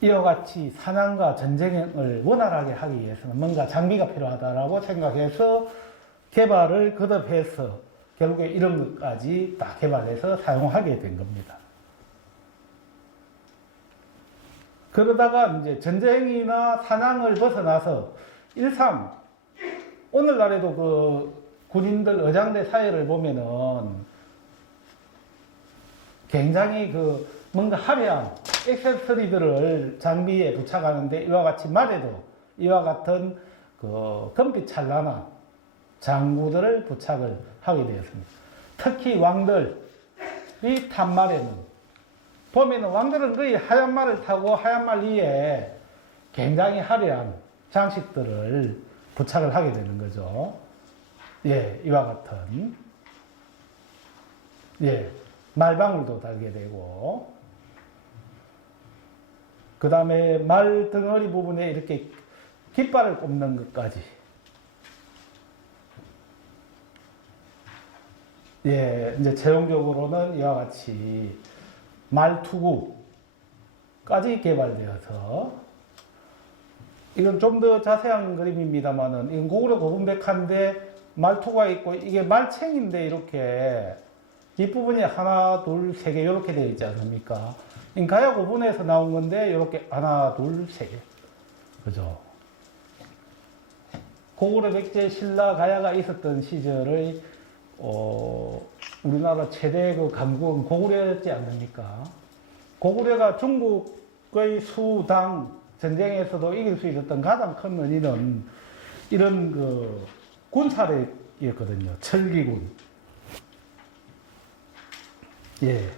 이와 같이 사냥과 전쟁을 원활하게 하기 위해서는 뭔가 장비가 필요하다라고 생각해서 개발을 거듭해서 결국에 이런 것까지 다 개발해서 사용하게 된 겁니다. 그러다가 이제 전쟁이나 사냥을 벗어나서 일상, 오늘날에도 그 군인들 의장대 사회를 보면은 굉장히 그 뭔가 화려한 액세서리들을 장비에 부착하는데, 이와 같이 말에도 이와 같은 그 금빛 찬란한 장구들을 부착을 하게 되었습니다. 특히 왕들이 탄 말에는 보면은 왕들은 거의 하얀 말을 타고 하얀 말 위에 굉장히 화려한 장식들을 부착을 하게 되는 거죠. 예, 이와 같은. 예, 말방울도 달게 되고, 그 다음에 말 덩어리 부분에 이렇게 깃발을 꼽는 것까지. 예, 이제 최종적으로는 이와 같이 말투구까지 개발되어서, 이건 좀 더 자세한 그림입니다만은, 이건 고구려 고분백화인데 말투가 있고, 이게 말챙인데 이렇게 뒷부분이 하나, 둘, 세 개 이렇게 되어 있지 않습니까? 가야 고분에서 나온 건데 이렇게 하나, 둘, 세 개. 그죠? 고구려 백제 신라 가야가 있었던 시절의 우리나라 최대 그 강국은 고구려였지 않습니까? 고구려가 중국의 수당 전쟁에서도 이길 수 있었던 가장 큰 원인은 이런 그 군사력이었거든요. 철기군. 예.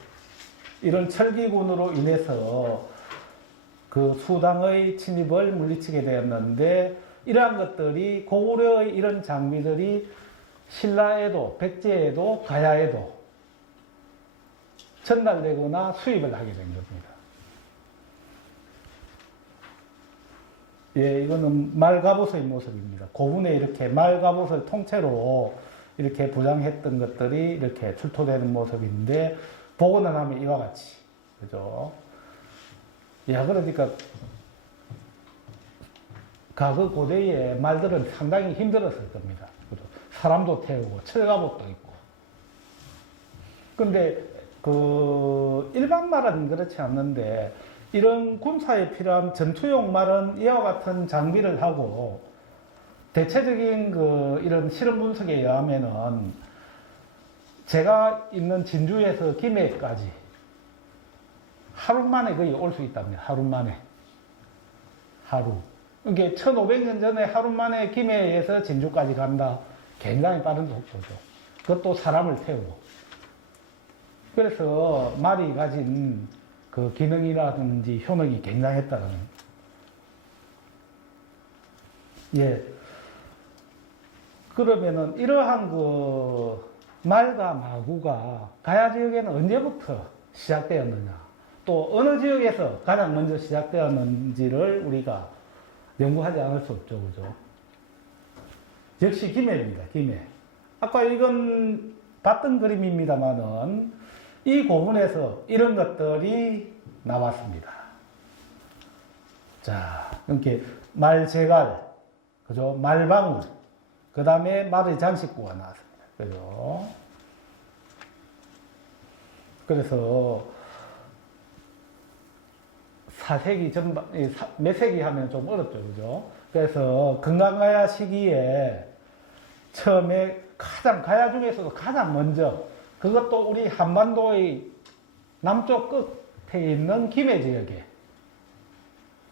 이런 철기군으로 인해서 그 수당의 침입을 물리치게 되었는데 이러한 것들이 고구려의 이런 장비들이 신라에도 백제에도 가야에도 전달되거나 수입을 하게 된 겁니다. 예, 이거는 말갑옷의 모습입니다. 고분에 이렇게 말갑옷을 통째로 이렇게 부장했던 것들이 이렇게 출토되는 모습인데 복원을 하면 이와 같이, 그죠? 야, 그러니까 과거 고대의 말들은 상당히 힘들었을 겁니다. 그죠? 사람도 태우고 철갑옷도 있고. 근데 그 일반 말은 그렇지 않는데 이런 군사에 필요한 전투용 말은 이와 같은 장비를 하고 대체적인 그 이런 실험 분석에 의하면은 제가 있는 진주에서 김해까지 하루 만에 거의 올 수 있답니다. 하루 만에. 하루. 이게 1500년 전에 하루 만에 김해에서 진주까지 간다. 굉장히 빠른 속도죠. 그것도 사람을 태우고. 그래서 말이 가진 그 기능이라든지 효능이 굉장했다는. 예. 그러면은 이러한 그 말과 마구가 가야 지역에는 언제부터 시작되었느냐, 또 어느 지역에서 가장 먼저 시작되었는지를 우리가 연구하지 않을 수 없죠, 그죠? 역시 김해입니다, 김해. 아까 이건 봤던 그림입니다만은 이 고문에서 이런 것들이 나왔습니다. 자, 이렇게 말제갈, 그죠? 말방울, 그 다음에 말의 장식구가 나왔습니다. 그죠? 그래서 4세기 전반, 몇 세기 하면 좀 어렵죠, 그죠? 그래서 건강가야 시기에 처음에 가야 중에서도 가장 먼저 그것도 우리 한반도의 남쪽 끝에 있는 김해 지역에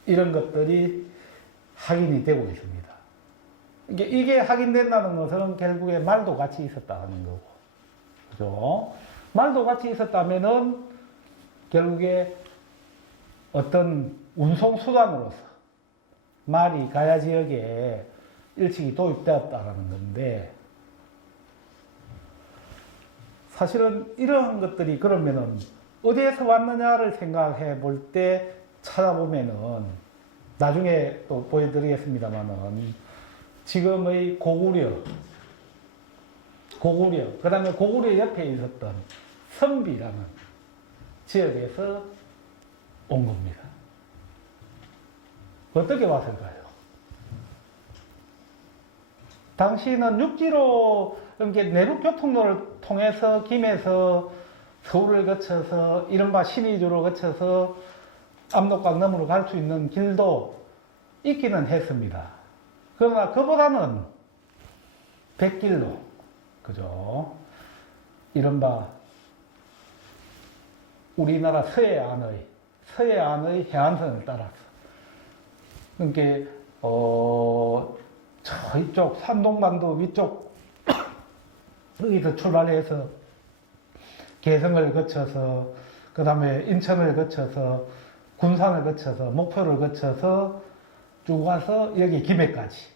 이런 것들이 확인이 되고 있습니다. 이게 확인된다는 것은 결국에 말도 같이 있었다는 거고, 그죠? 말도 같이 있었다면은 결국에 어떤 운송수단으로서 말이 가야 지역에 일찍이 도입되었다는 건데, 사실은 이러한 것들이 그러면은 어디에서 왔느냐를 생각해 볼 때 찾아보면은 나중에 또 보여드리겠습니다만은 지금의 고구려, 그 다음에 고구려 옆에 있었던 선비라는 지역에서 온 겁니다. 어떻게 왔을까요? 당시는 육지로 이렇게 내륙 교통로를 통해서 김에서 서울을 거쳐서 이른바 신의주로 거쳐서 압록강 너머로 갈 수 있는 길도 있기는 했습니다. 그러나 그보다는 백길로, 그죠? 이른바 우리나라 서해안의 해안선을 따라서. 그러니까, 저쪽 산동반도 위쪽, 여기서 출발해서 개성을 거쳐서, 그 다음에 인천을 거쳐서, 군산을 거쳐서, 목표를 거쳐서 쭉 와서 여기 김해까지.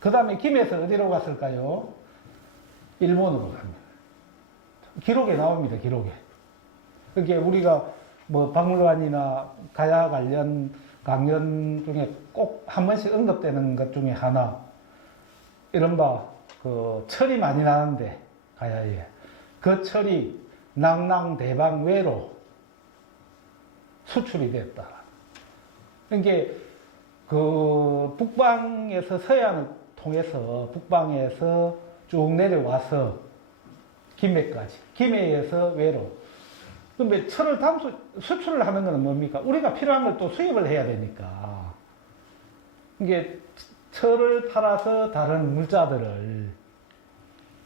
그 다음에 김해에서 어디로 갔을까요? 일본으로 갑니다. 기록에 나옵니다, 기록에. 그게 우리가 뭐 박물관이나 가야 관련 강연 중에 꼭 한 번씩 언급되는 것 중에 하나, 이른바 그 철이 많이 나는데, 가야에. 그 철이 낭낭대방외로 수출이 됐다. 그러니까 그 북방에서 서해안을 통해서 북방에서 쭉 내려와서 김해까지, 김해에서 외로. 그런데 철을 수출을 하는 것은 뭡니까? 우리가 필요한 걸 또 수입을 해야 되니까. 이게 철을 팔아서 다른 물자들을.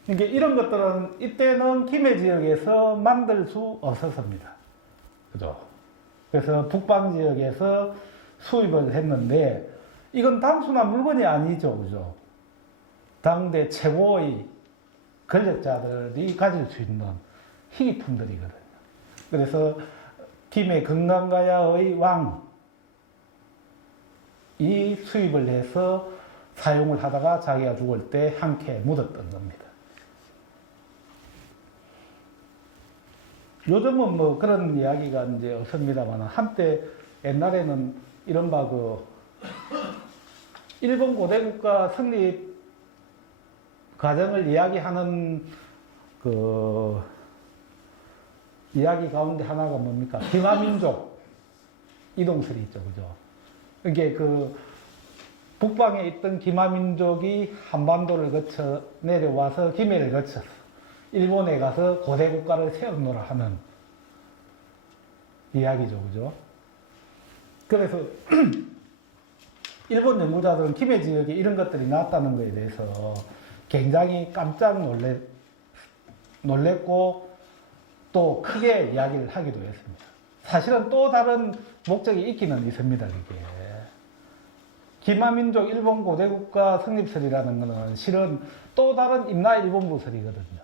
이게 이런 것들은 이때는 김해 지역에서 만들 수 없었습니다. 그죠? 그래서 북방 지역에서 수입을 했는데, 이건 단순한 물건이 아니죠. 그죠? 당대 최고의 권력자들이 가질 수 있는 희귀품들이거든요. 그래서 김해 금강가야의 왕이 수입을 해서 사용을 하다가 자기가 죽을 때 함께 묻었던 겁니다. 요즘은 뭐 그런 이야기가 이제 없습니다만 한때 옛날에는 이른바 일본 고대국가 성립 과정을 이야기하는 이야기 가운데 하나가 뭡니까? 기마민족 이동설이 있죠, 그죠? 이게 북방에 있던 기마민족이 한반도를 거쳐 내려와서 김해를 거쳐서 일본에 가서 고대국가를 세우노라 하는 이야기죠, 그죠? 그래서 일본 연구자들은 김해 지역에 이런 것들이 나왔다는 것에 대해서 굉장히 깜짝 놀랬고 또 크게 이야기를 하기도 했습니다. 사실은 또 다른 목적이 있기는 있습니다, 이게. 기마민족 일본 고대국가 성립설이라는 것은 실은 또 다른 임나 일본부설이거든요.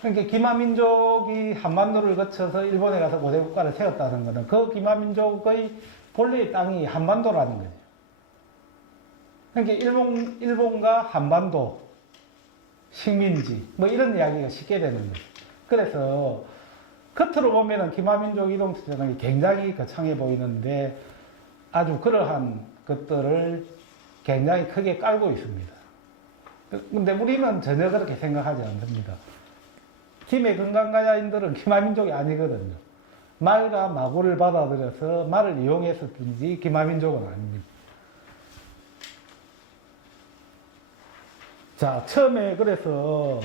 그러니까 기마민족이 한반도를 거쳐서 일본에 가서 고대국가를 세웠다는 것은 그 기마민족의 본래의 땅이 한반도라는 거죠. 그러니까 일본과 한반도, 식민지, 뭐 이런 이야기가 쉽게 되는 거죠. 그래서 겉으로 보면은 기마민족 이동설이 굉장히 거창해 보이는데 아주 그러한 것들을 굉장히 크게 깔고 있습니다. 근데 우리는 전혀 그렇게 생각하지 않습니다. 김해 금강가야인들은 기마민족이 아니거든요. 말과 마구를 받아들여서 말을 이용했을 뿐이지 기마민족은 아닙니다. 자, 처음에 그래서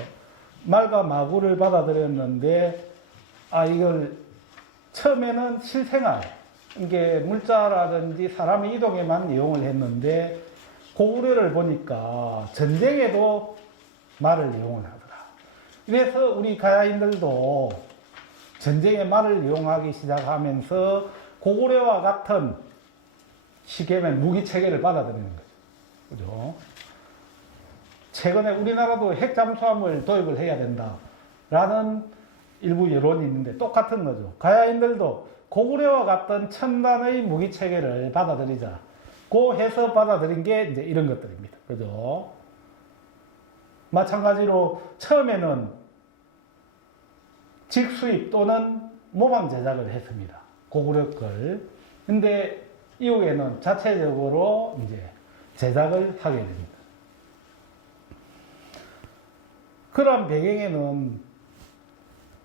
말과 마구를 받아들였는데, 이걸 처음에는 실생활, 이게 물자라든지 사람의 이동에만 이용을 했는데, 고구려를 보니까 전쟁에도 말을 이용을 하더라. 그래서 우리 가야인들도 전쟁에 말을 이용하기 시작하면서 고구려와 같은 쉽게 말하면 무기 체계를 받아들이는 거죠. 그죠? 최근에 우리나라도 핵 잠수함을 도입을 해야 된다라는 일부 여론이 있는데 똑같은 거죠. 가야인들도 고구려와 같은 첨단의 무기 체계를 받아들이자고 해서 받아들인 게 이제 이런 것들입니다. 그죠? 마찬가지로 처음에는 직수입 또는 모방 제작을 했습니다. 고구려 걸. 근데 이후에는 자체적으로 이제 제작을 하게 됩니다. 그런 배경에는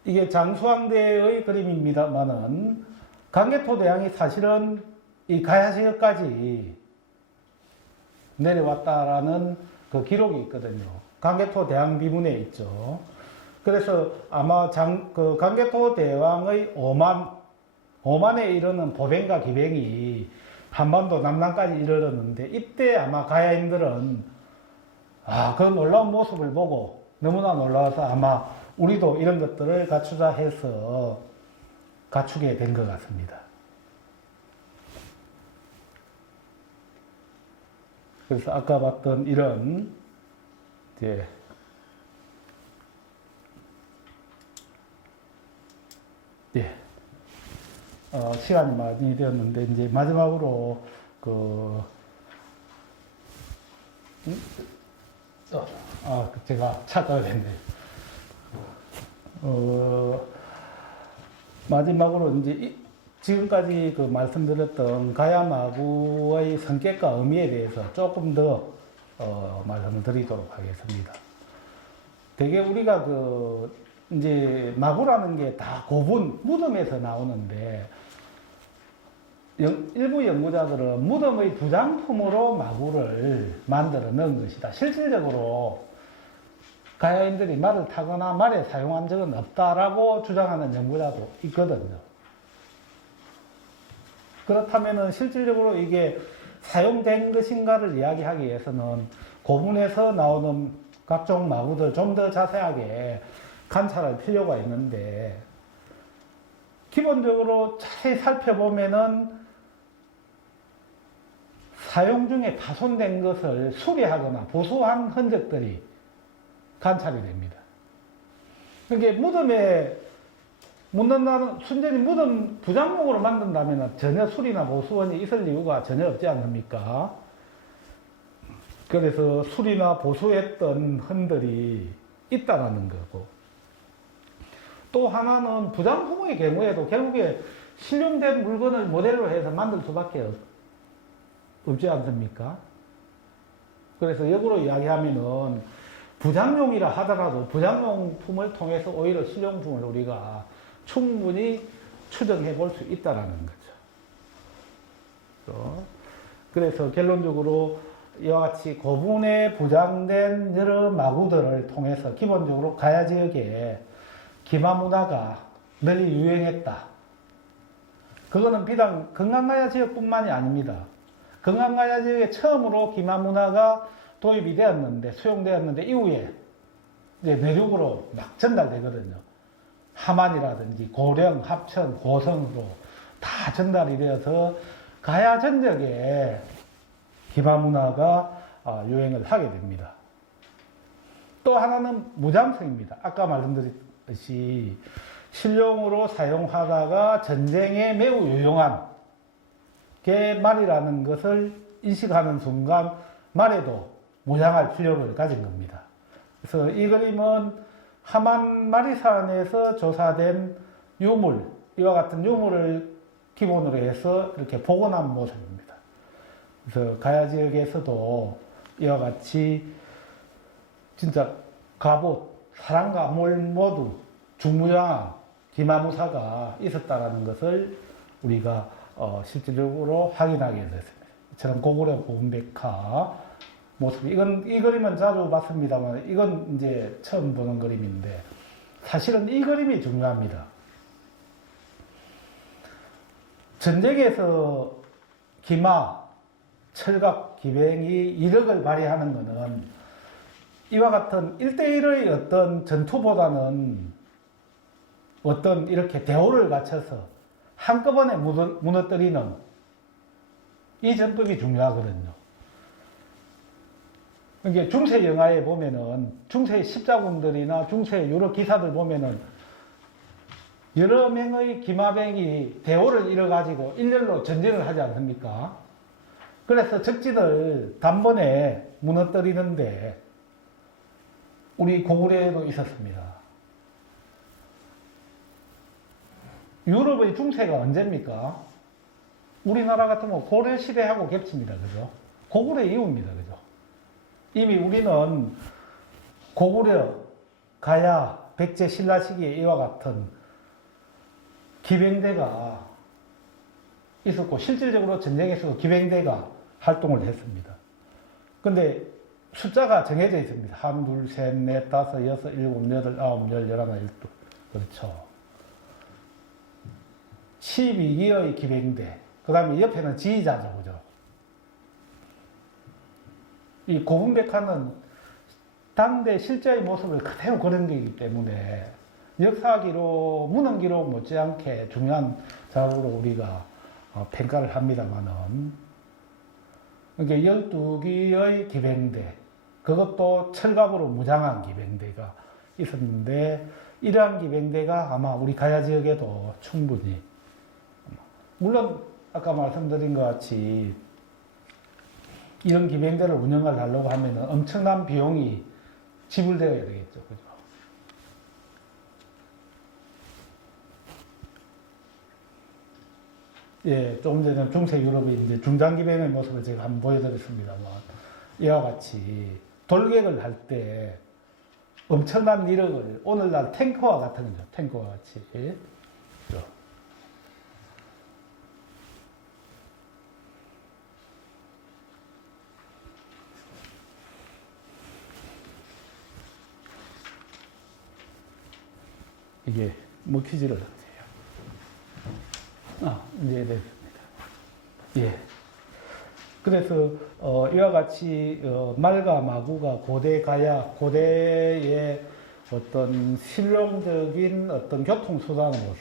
이게 장수왕대의 그림입니다만은 강개토 대왕이 사실은 이 가야 지역까지 내려왔다라는 그 기록이 있거든요. 강개토 대왕 비문에 있죠. 그래서 아마 강개토 대왕의 오만에 이르는 보병과 기병이 한반도 남남까지 이르렀는데 이때 아마 가야인들은 그 놀라운 모습을 보고 너무나 놀라워서 아마 우리도 이런 것들을 갖추자 해서 갖추게 된 것 같습니다. 그래서 아까 봤던 이런 이제 시간이 많이 되었는데 이제 마지막으로 제가 찾아야 되는데 마지막으로 이제 지금까지 말씀드렸던 가야마구의 성격과 의미에 대해서 조금 더 말씀을 드리도록 하겠습니다. 되게 우리가 이제 마구라는 게 다 고분, 무덤에서 나오는데 일부 연구자들은 무덤의 부장품으로 마구를 만들어 넣은 것이다. 실질적으로 가야인들이 말을 타거나 말에 사용한 적은 없다라고 주장하는 연구자도 있거든요. 그렇다면 실질적으로 이게 사용된 것인가를 이야기하기 위해서는 고문에서 나오는 각종 마구들 좀 더 자세하게 관찰할 필요가 있는데 기본적으로 자세히 살펴보면은 사용 중에 파손된 것을 수리하거나 보수한 흔적들이 관찰이 됩니다. 그러니까 무덤에 묻는다는 순전히 묻은 부작용으로 만든다면 전혀 수리나 보수원이 있을 이유가 전혀 없지 않습니까? 그래서 수리나 보수했던 흔들이 있다라는 거고, 또 하나는 부장품의 경우에도 결국에 실용된 물건을 모델로 해서 만들 수밖에 없지 않습니까? 그래서 역으로 이야기하면은 부장용이라 하더라도 부장용품을 통해서 오히려 실용품을 우리가 충분히 추정해 볼 수 있다는 거죠. 그래서 결론적으로 이와 같이 고분에 부장된 여러 마구들을 통해서 기본적으로 가야 지역에 기마 문화가 널리 유행했다. 그거는 비단 건강가야 지역뿐만이 아닙니다. 건강가야 지역에 처음으로 기마 문화가 도입이 되었는데, 수용되었는데, 이후에 이제 내륙으로 막 전달되거든요. 함안이라든지 고령, 합천, 고성으로 다 전달이 되어서 가야 전역에 기마 문화가 유행을 하게 됩니다. 또 하나는 무장성입니다. 아까 말씀드렸듯이 실용으로 사용하다가 전쟁에 매우 유용한 게 말이라는 것을 인식하는 순간 말에도 무장할 필요를 가진 겁니다. 그래서 이 그림은 함안 마리산에서 조사된 유물, 이와 같은 유물을 기본으로 해서 이렇게 복원한 모습입니다. 그래서 가야 지역에서도 이와 같이 진짜 갑옷, 사람과 몰 모두 중무장한 기마무사가 있었다는 것을 우리가 실질적으로 확인하게 됐습니다. 이처럼 고구려 고운백화 모습, 이 그림은 자주 봤습니다만, 이건 이제 처음 보는 그림인데, 사실은 이 그림이 중요합니다. 전쟁에서 기마, 철갑, 기병이 이력을 발휘하는 것은 이와 같은 1대1의 어떤 전투보다는 어떤 이렇게 대오를 갖춰서 한꺼번에 무너뜨리는 이 전법이 중요하거든요. 이게 중세 영화에 보면은, 중세 십자군들이나 중세 여러 기사들 보면은 여러 명의 기마병이 대오를 이뤄가지고 일렬로 전진을 하지 않습니까? 그래서 적진을 단번에 무너뜨리는데 우리 고구려에도 있었습니다. 유럽의 중세가 언제입니까? 우리나라 같으면 고려시대하고 겹칩니다. 그죠? 고구려 이후입니다. 그죠? 이미 우리는 고구려, 가야, 백제, 신라 시기에 이와 같은 기병대가 있었고, 실질적으로 전쟁에서도 기병대가 활동을 했습니다. 근데 숫자가 정해져 있습니다. 한, 둘, 셋, 넷, 다섯, 여섯, 일곱, 여덟, 아홉, 열, 열하나, 열두. 그렇죠. 12기의 기병대. 그 다음에 옆에는 지휘자죠. 그죠? 이 고분백화는 당대 실제의 모습을 그대로 그린 거기 때문에 역사기록, 문헌기록 못지않게 중요한 자료로 우리가 평가를 합니다만은, 이게 12기의 기병대, 그것도 철갑으로 무장한 기병대가 있었는데, 이러한 기병대가 아마 우리 가야 지역에도 충분히, 물론 아까 말씀드린 것 같이 이런 기병대를 운영을 하려고 하면 엄청난 비용이 지불되어야 되겠죠. 그죠? 예, 조금 전에 중세 유럽의 이제 중장기병의 모습을 제가 한번 보여드렸습니다만, 이와 같이 돌격을 할 때 엄청난 이력을, 오늘날 탱커와 같은 거죠. 탱커와 같이. 그죠? 이게 먹히지를 않으세요. 이제 됐습니다. 예. 그래서 이와 같이 말과 마구가 고대 가야, 고대의 어떤 실용적인 어떤 교통수단으로서,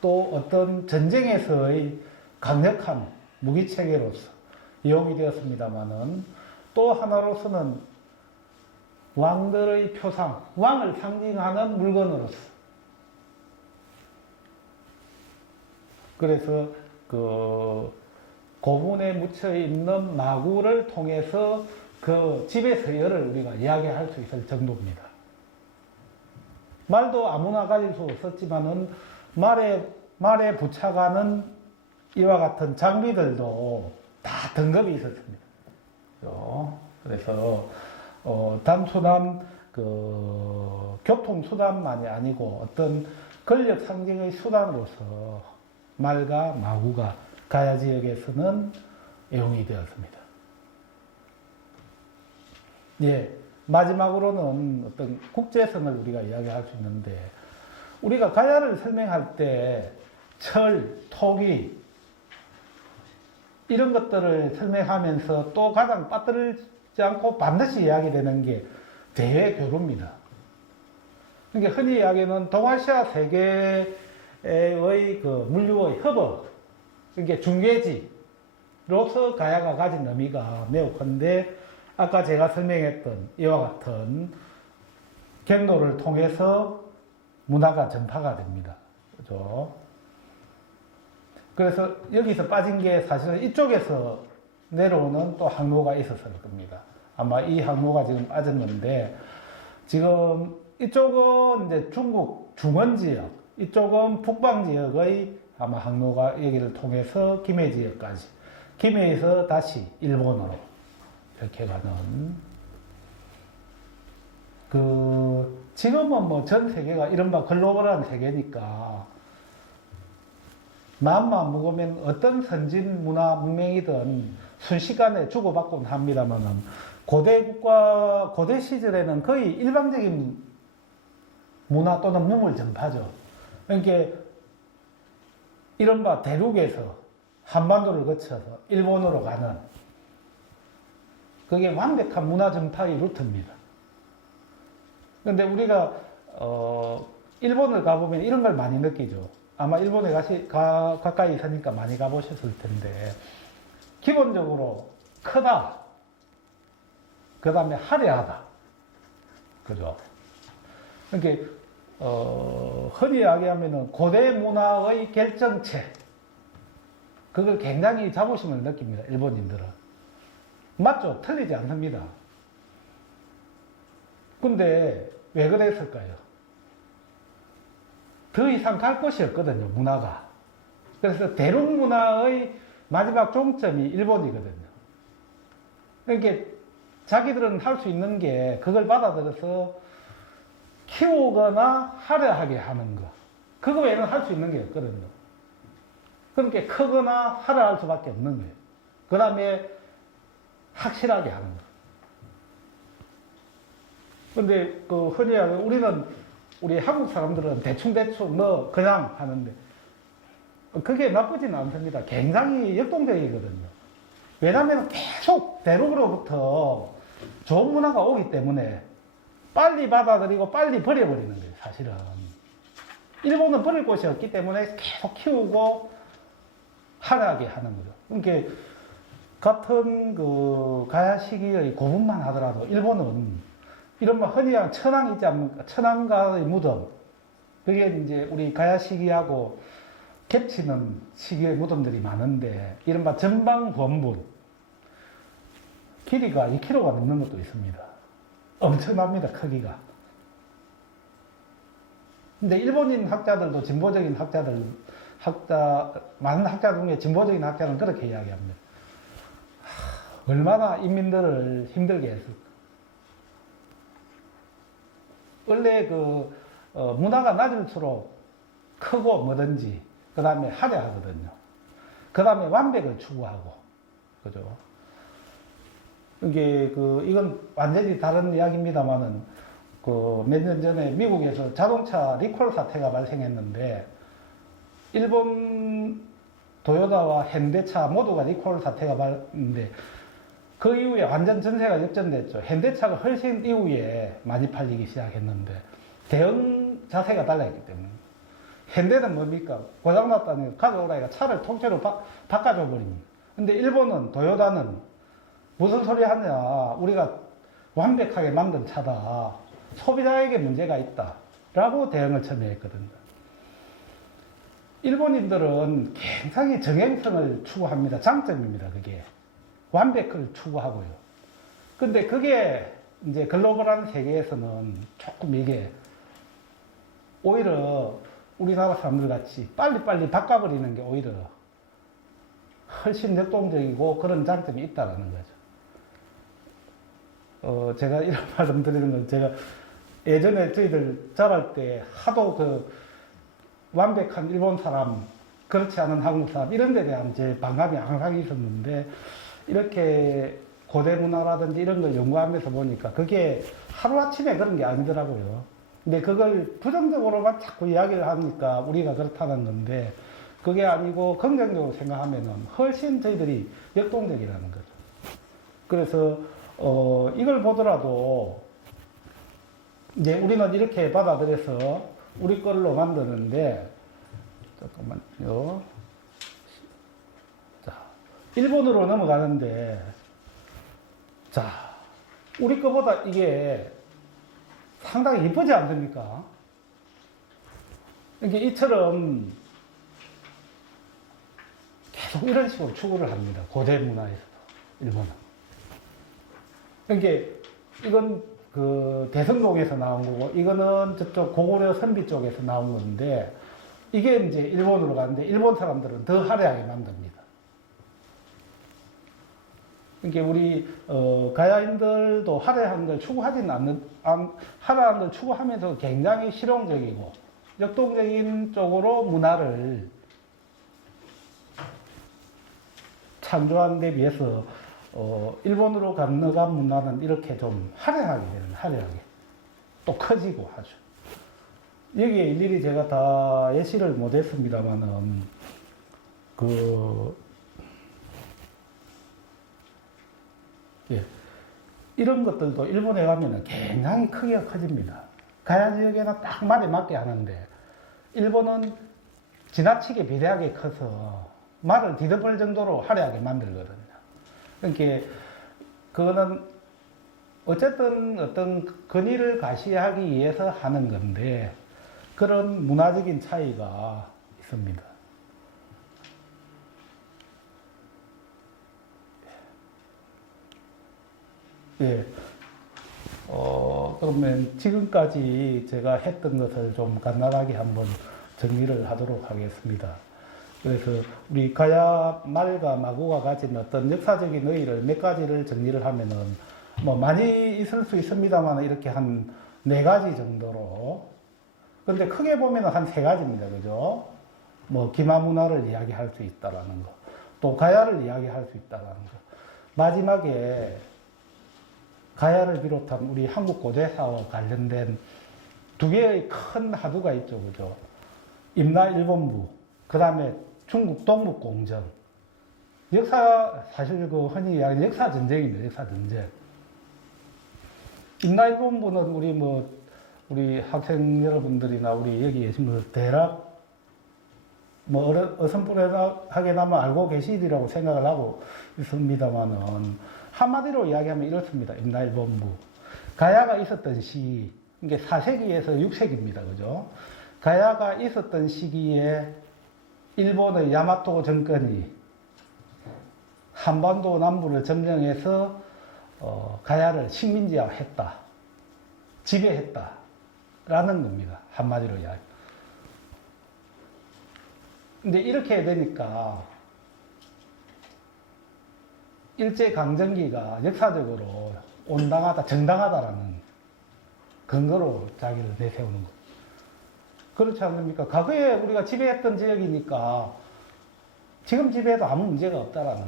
또 어떤 전쟁에서의 강력한 무기체계로서 이용이 되었습니다마는, 또 하나로서는 왕들의 표상, 왕을 상징하는 물건으로서 그래서 그 고문에 묻혀 있는 마구를 통해서 그 집의 서열을 우리가 이야기할 수 있을 정도입니다. 말도 아무나 가질 수 없었지만은 말에 붙여가는 이와 같은 장비들도 다 등급이 있었습니다. 그래서 단순한 그 교통수단만이 아니고 어떤 권력 상징의 수단으로서 말과 마구가 가야 지역에서는 애용이 되었습니다. 예, 마지막으로는 어떤 국제선을 우리가 이야기할 수 있는데, 우리가 가야를 설명할 때 철, 토기 이런 것들을 설명하면서 또 가장 빠뜨리지 않고 반드시 이야기되는 게 대외 교류입니다. 그러니까 흔히 이야기하는 동아시아 세계의 그 물류의 협업, 그러니까 중개지로서 가야가 가진 의미가 매우 큰데, 아까 제가 설명했던 이와 같은 경로를 통해서 문화가 전파가 됩니다. 그죠? 그래서 여기서 빠진 게 사실은 이쪽에서 내려오는 또 항로가 있었을 겁니다. 아마 이 항로가 지금 빠졌는데, 지금 이쪽은 이제 중국 중원 지역, 이쪽은 북방 지역의 아마 항로가 여기를 통해서 김해 지역까지, 김해에서 다시 일본으로 이렇게 가는, 지금은 뭐 전 세계가 이른바 글로벌한 세계니까 마음만 먹으면 어떤 선진 문화 문명이든 순식간에 주고받곤 합니다만은, 고대 시절에는 거의 일방적인 문화 또는 문물 전파죠. 그러니까 이른바 대륙에서 한반도를 거쳐서 일본으로 가는, 그게 완벽한 문화 전파의 루트입니다. 그런데 우리가 일본을 가보면 이런 걸 많이 느끼죠. 아마 일본에 가까이 있으니까 많이 가보셨을 텐데, 기본적으로 크다, 그 다음에 화려하다, 그죠? 그러니까 흔히 이야기하면은 고대 문화의 결정체, 그걸 굉장히 자부심을 느낍니다. 일본인들은. 맞죠? 틀리지 않습니다. 근데 왜 그랬을까요? 더 이상 갈 곳이 없거든요, 문화가. 그래서 대륙 문화의 마지막 종점이 일본이거든요. 그러니까 자기들은 할 수 있는 게 그걸 받아들여서 키우거나 화려하게 하는 거. 그거 외에는 할 수 있는 게 없거든요. 그러니까 크거나 화려할 수밖에 없는 거예요. 그 다음에 확실하게 하는 거. 근데 흔히 우리 한국 사람들은 대충 뭐 그냥 하는데, 그게 나쁘지는 않습니다. 굉장히 역동적이거든요. 왜냐하면 계속 대륙으로부터 좋은 문화가 오기 때문에 빨리 받아들이고 빨리 버려버리는 거예요, 사실은. 일본은 버릴 곳이 없기 때문에 계속 키우고 화려하게 하는 거죠. 그러니까 같은 가야 시기의 고분만 하더라도 일본은 이런 흔히 천황 있지 않습니까? 천황가의 무덤. 그게 이제 우리 가야 시기하고 겹치는 시기의 무덤들이 많은데, 이른바 전방본분. 길이가 2km가 넘는 것도 있습니다. 엄청납니다, 크기가. 근데 일본인 학자들도 진보적인 많은 학자 중에 진보적인 학자는 그렇게 이야기합니다. 얼마나 인민들을 힘들게 했을까. 원래 문화가 낮을수록 크고 뭐든지, 그 다음에 화려하거든요. 그 다음에 완벽을 추구하고, 그죠? 이건 완전히 다른 이야기입니다만은, 몇 년 전에 미국에서 자동차 리콜 사태가 발생했는데, 일본 도요타와 현대차 모두가 리콜 사태가 발생했는데, 그 이후에 완전 전세가 역전됐죠. 현대차가 훨씬 이후에 많이 팔리기 시작했는데, 대응 자세가 달라있기 때문에. 현대는 뭡니까? 고장났다니 가져오라니까 차를 통째로 바꿔줘 버립니다. 근데 일본은, 도요타는 무슨 소리 하냐. 우리가 완벽하게 만든 차다. 소비자에게 문제가 있다. 라고 대응을 처음에 했거든요. 일본인들은 굉장히 정형성을 추구합니다. 장점입니다. 그게 완벽을 추구하고요. 근데 그게 이제 글로벌한 세계에서는 조금 이게 오히려 우리나라 사람들 같이 빨리빨리 바꿔버리는 게 오히려 훨씬 역동적이고 그런 장점이 있다는 거죠. 제가 이런 말씀 드리는 건 제가 예전에 저희들 자랄 때 하도 그 완벽한 일본 사람, 그렇지 않은 한국 사람, 이런 데 대한 제 반감이 항상 있었는데, 이렇게 고대 문화라든지 이런 걸 연구하면서 보니까 그게 하루아침에 그런 게 아니더라고요. 근데 그걸 부정적으로만 자꾸 이야기를 하니까 우리가 그렇다는 건데, 그게 아니고 긍정적으로 생각하면은 훨씬 저희들이 역동적이라는 거죠. 그래서, 이걸 보더라도, 이제 우리는 이렇게 받아들여서 우리 걸로 만드는데, 잠깐만요. 자, 일본으로 넘어가는데, 자, 우리 거보다 이게 상당히 이쁘지 않습니까? 이게 이처럼 계속 이런 식으로 추구를 합니다. 고대 문화에서도, 일본은. 이게, 이건 그 대성동에서 나온 거고, 이거는 저쪽 고구려 선비 쪽에서 나온 건데, 이게 이제 일본으로 가는데, 일본 사람들은 더 화려하게 만듭니다. 그러니까 우리, 가야인들도 화려한 걸 추구하지는 화려한 걸 추구하면서 굉장히 실용적이고, 역동적인 쪽으로 문화를 창조하는 데 비해서 일본으로 건너간 문화는 이렇게 좀 화려하게 되는, 화려하게. 또 커지고 하죠. 여기에 일일이 제가 다 예시를 못 했습니다만은, 예. 이런 것들도 일본에 가면은 굉장히 크기가 커집니다. 가야 지역에는 딱 말에 맞게 하는데, 일본은 지나치게 비대하게 커서 말을 뒤덮을 정도로 화려하게 만들거든요. 그러니까 그거는 어쨌든 어떤 근위를 가시하기 위해서 하는 건데 그런 문화적인 차이가 있습니다. 예. 그러면 지금까지 제가 했던 것을 좀 간단하게 한번 정리를 하도록 하겠습니다. 그래서 우리 가야 말과 마구가 가진 어떤 역사적인 의의를 몇 가지를 정리를 하면은 뭐 많이 있을 수 있습니다만 이렇게 한 4가지 정도로. 근데 크게 보면 한 3가지입니다. 그죠? 뭐 기마 문화를 이야기할 수 있다라는 거. 또 가야를 이야기할 수 있다라는 거. 마지막에 가야를 비롯한 우리 한국 고대사와 관련된 2개의 큰 하두가 있죠. 그죠? 임나일본부. 그 다음에 중국 동북공정. 역사, 사실 그 흔히 이야기하는 역사전쟁입니다. 역사전쟁. 임나일본부는 우리 학생 여러분들이나 우리 여기 계신 분들 대략 어슴푸레하게나마 알고 계시리라고 생각을 하고 있습니다만은 한마디로 이야기하면 이렇습니다. 임나일본부. 가야가 있었던 시기, 이게 4세기에서 6세기입니다. 그죠? 가야가 있었던 시기에 일본의 야마토 정권이 한반도 남부를 점령해서 가야를 식민지화했다. 지배했다. 라는 겁니다. 한마디로 이야기. 근데 이렇게 되니까 일제강점기가 역사적으로 온당하다, 정당하다라는 근거로 자기를 내세우는 거. 그렇지 않습니까? 과거에 우리가 지배했던 지역이니까 지금 지배해도 아무 문제가 없다라는.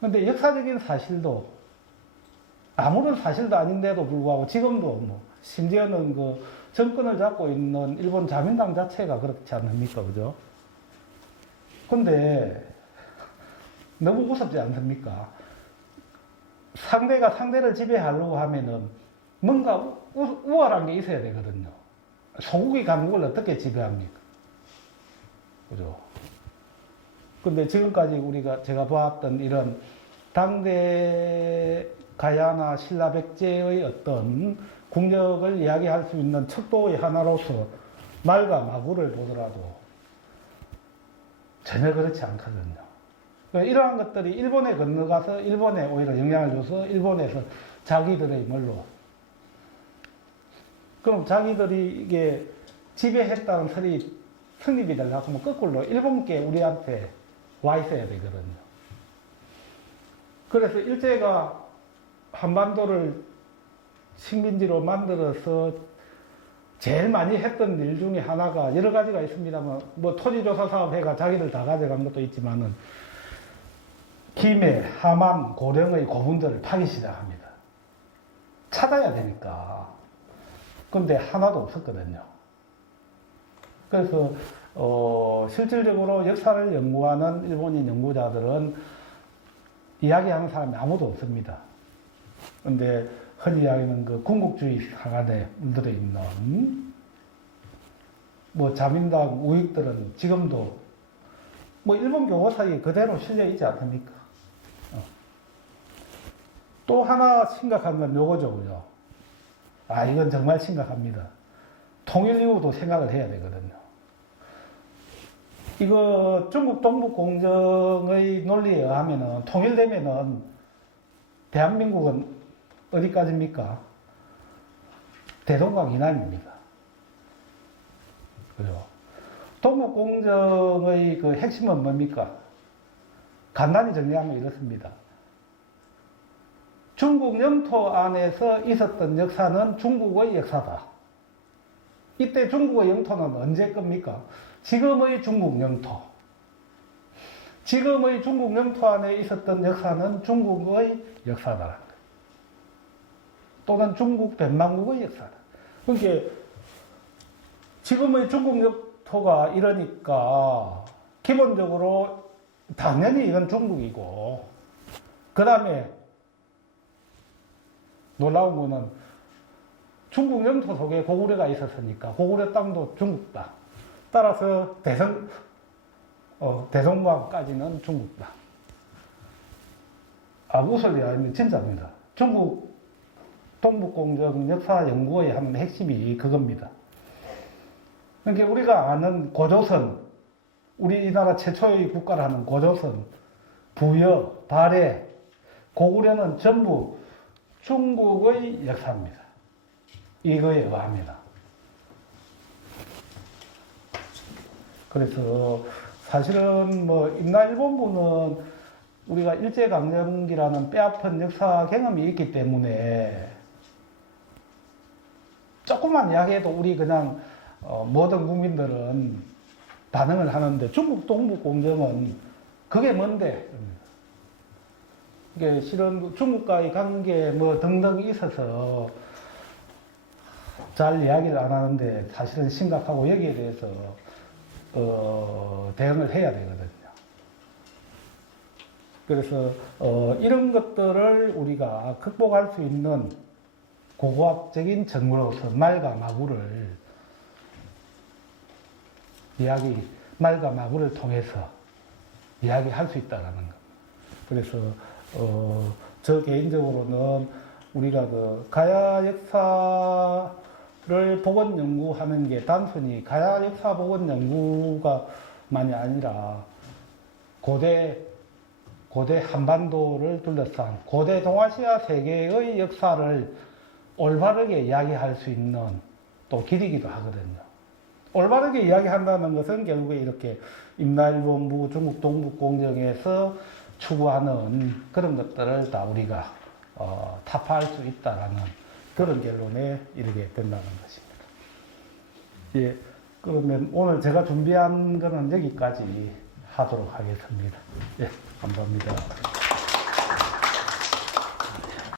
근데 역사적인 사실도 아무런 사실도 아닌데도 불구하고 지금도 뭐 심지어는 그 정권을 잡고 있는 일본 자민당 자체가 그렇지 않습니까? 그죠? 근데 너무 무섭지 않습니까? 상대가 상대를 지배하려고 하면은 뭔가 우월한 게 있어야 되거든요. 소국이 강국을 어떻게 지배합니까? 그죠? 근데 지금까지 제가 보았던 이런 당대 가야나 신라백제의 어떤 국력을 이야기할 수 있는 척도의 하나로서 말과 마구를 보더라도 전혀 그렇지 않거든요. 그러니까 이러한 것들이 일본에 건너가서 일본에 오히려 영향을 줘서 일본에서 자기들의 말로, 그럼 자기들이 이게 지배했다는 설이 성립이 되려고 하면 거꾸로 일본께 우리한테 와 있어야 되거든요. 그래서 일제가 한반도를 식민지로 만들어서 제일 많이 했던 일 중에 하나가 여러 가지가 있습니다만, 뭐 토지조사 사업회가 자기들 다 가져간 것도 있지만은, 김해, 함안, 고령의 고분들을 파기 시작합니다. 찾아야 되니까. 근데 하나도 없었거든요. 그래서 실질적으로 역사를 연구하는 일본인 연구자들은 이야기하는 사람이 아무도 없습니다. 근데 흔히 이야기하는 그 군국주의 사관에 물들어 있는 뭐 자민당 우익들은 지금도 뭐 일본 교과서에 그대로 실려 있지 않습니까? 또 하나 심각한 건 요거죠, 그죠? 아, 이건 정말 심각합니다. 통일 이후도 생각을 해야 되거든요. 이거 중국 동북공정의 논리에 의하면은 통일되면은 대한민국은 어디까지입니까? 대동강 이남입니다. 그죠? 동북공정의 그 핵심은 뭡니까? 간단히 정리하면 이렇습니다. 중국 영토 안에서 있었던 역사는 중국의 역사다. 이때 중국의 영토는 언제 겁니까? 지금의 중국 영토. 지금의 중국 영토 안에 있었던 역사는 중국의 역사다. 또는 중국 변방국의 역사다. 그러니까 지금의 중국 영토가 이러니까 기본적으로 당연히 이건 중국이고, 그 다음에 놀라운 거는 중국 영토 속에 고구려가 있었으니까 고구려 땅도 중국 땅. 따라서 대성강까지는 중국 땅. 아, 웃을 이야기는 진짜입니다. 중국 동북공정 역사 연구에 하는 핵심이 그겁니다. 그러니까 우리가 아는 고조선, 우리나라 최초의 국가를 하는 고조선, 부여, 발해, 고구려는 전부 중국의 역사입니다. 이거에 의합니다. 그래서 사실은 뭐 임나일본부는 우리가 일제강점기라는 뼈아픈 역사 경험이 있기 때문에 조금만 이야기해도 우리 그냥 모든 국민들은 반응을 하는데, 중국 동북공정은 그게 뭔데? 이게 실은 중국과의 관계 뭐 등등 있어서 잘 이야기를 안 하는데 사실은 심각하고 여기에 대해서 대응을 해야 되거든요. 그래서 이런 것들을 우리가 극복할 수 있는 고고학적인 정보로서 말과 마구를 말과 마구를 통해서 이야기할 수 있다는 것. 그래서 저 개인적으로는 우리가 그 가야 역사를 복원 연구하는 게 단순히 가야 역사 복원 연구가 만이 아니라 고대 한반도를 둘러싼 고대 동아시아 세계의 역사를 올바르게 이야기할 수 있는 또 길이기도 하거든요. 올바르게 이야기한다는 것은 결국에 이렇게 임나일본부 중국 동북공정에서 추구하는 그런 것들을 다 우리가 타파할 수 있다라는 그런 결론에 이르게 된다는 것입니다. 예, 그러면 오늘 제가 준비한 거는 여기까지 하도록 하겠습니다. 예, 감사합니다.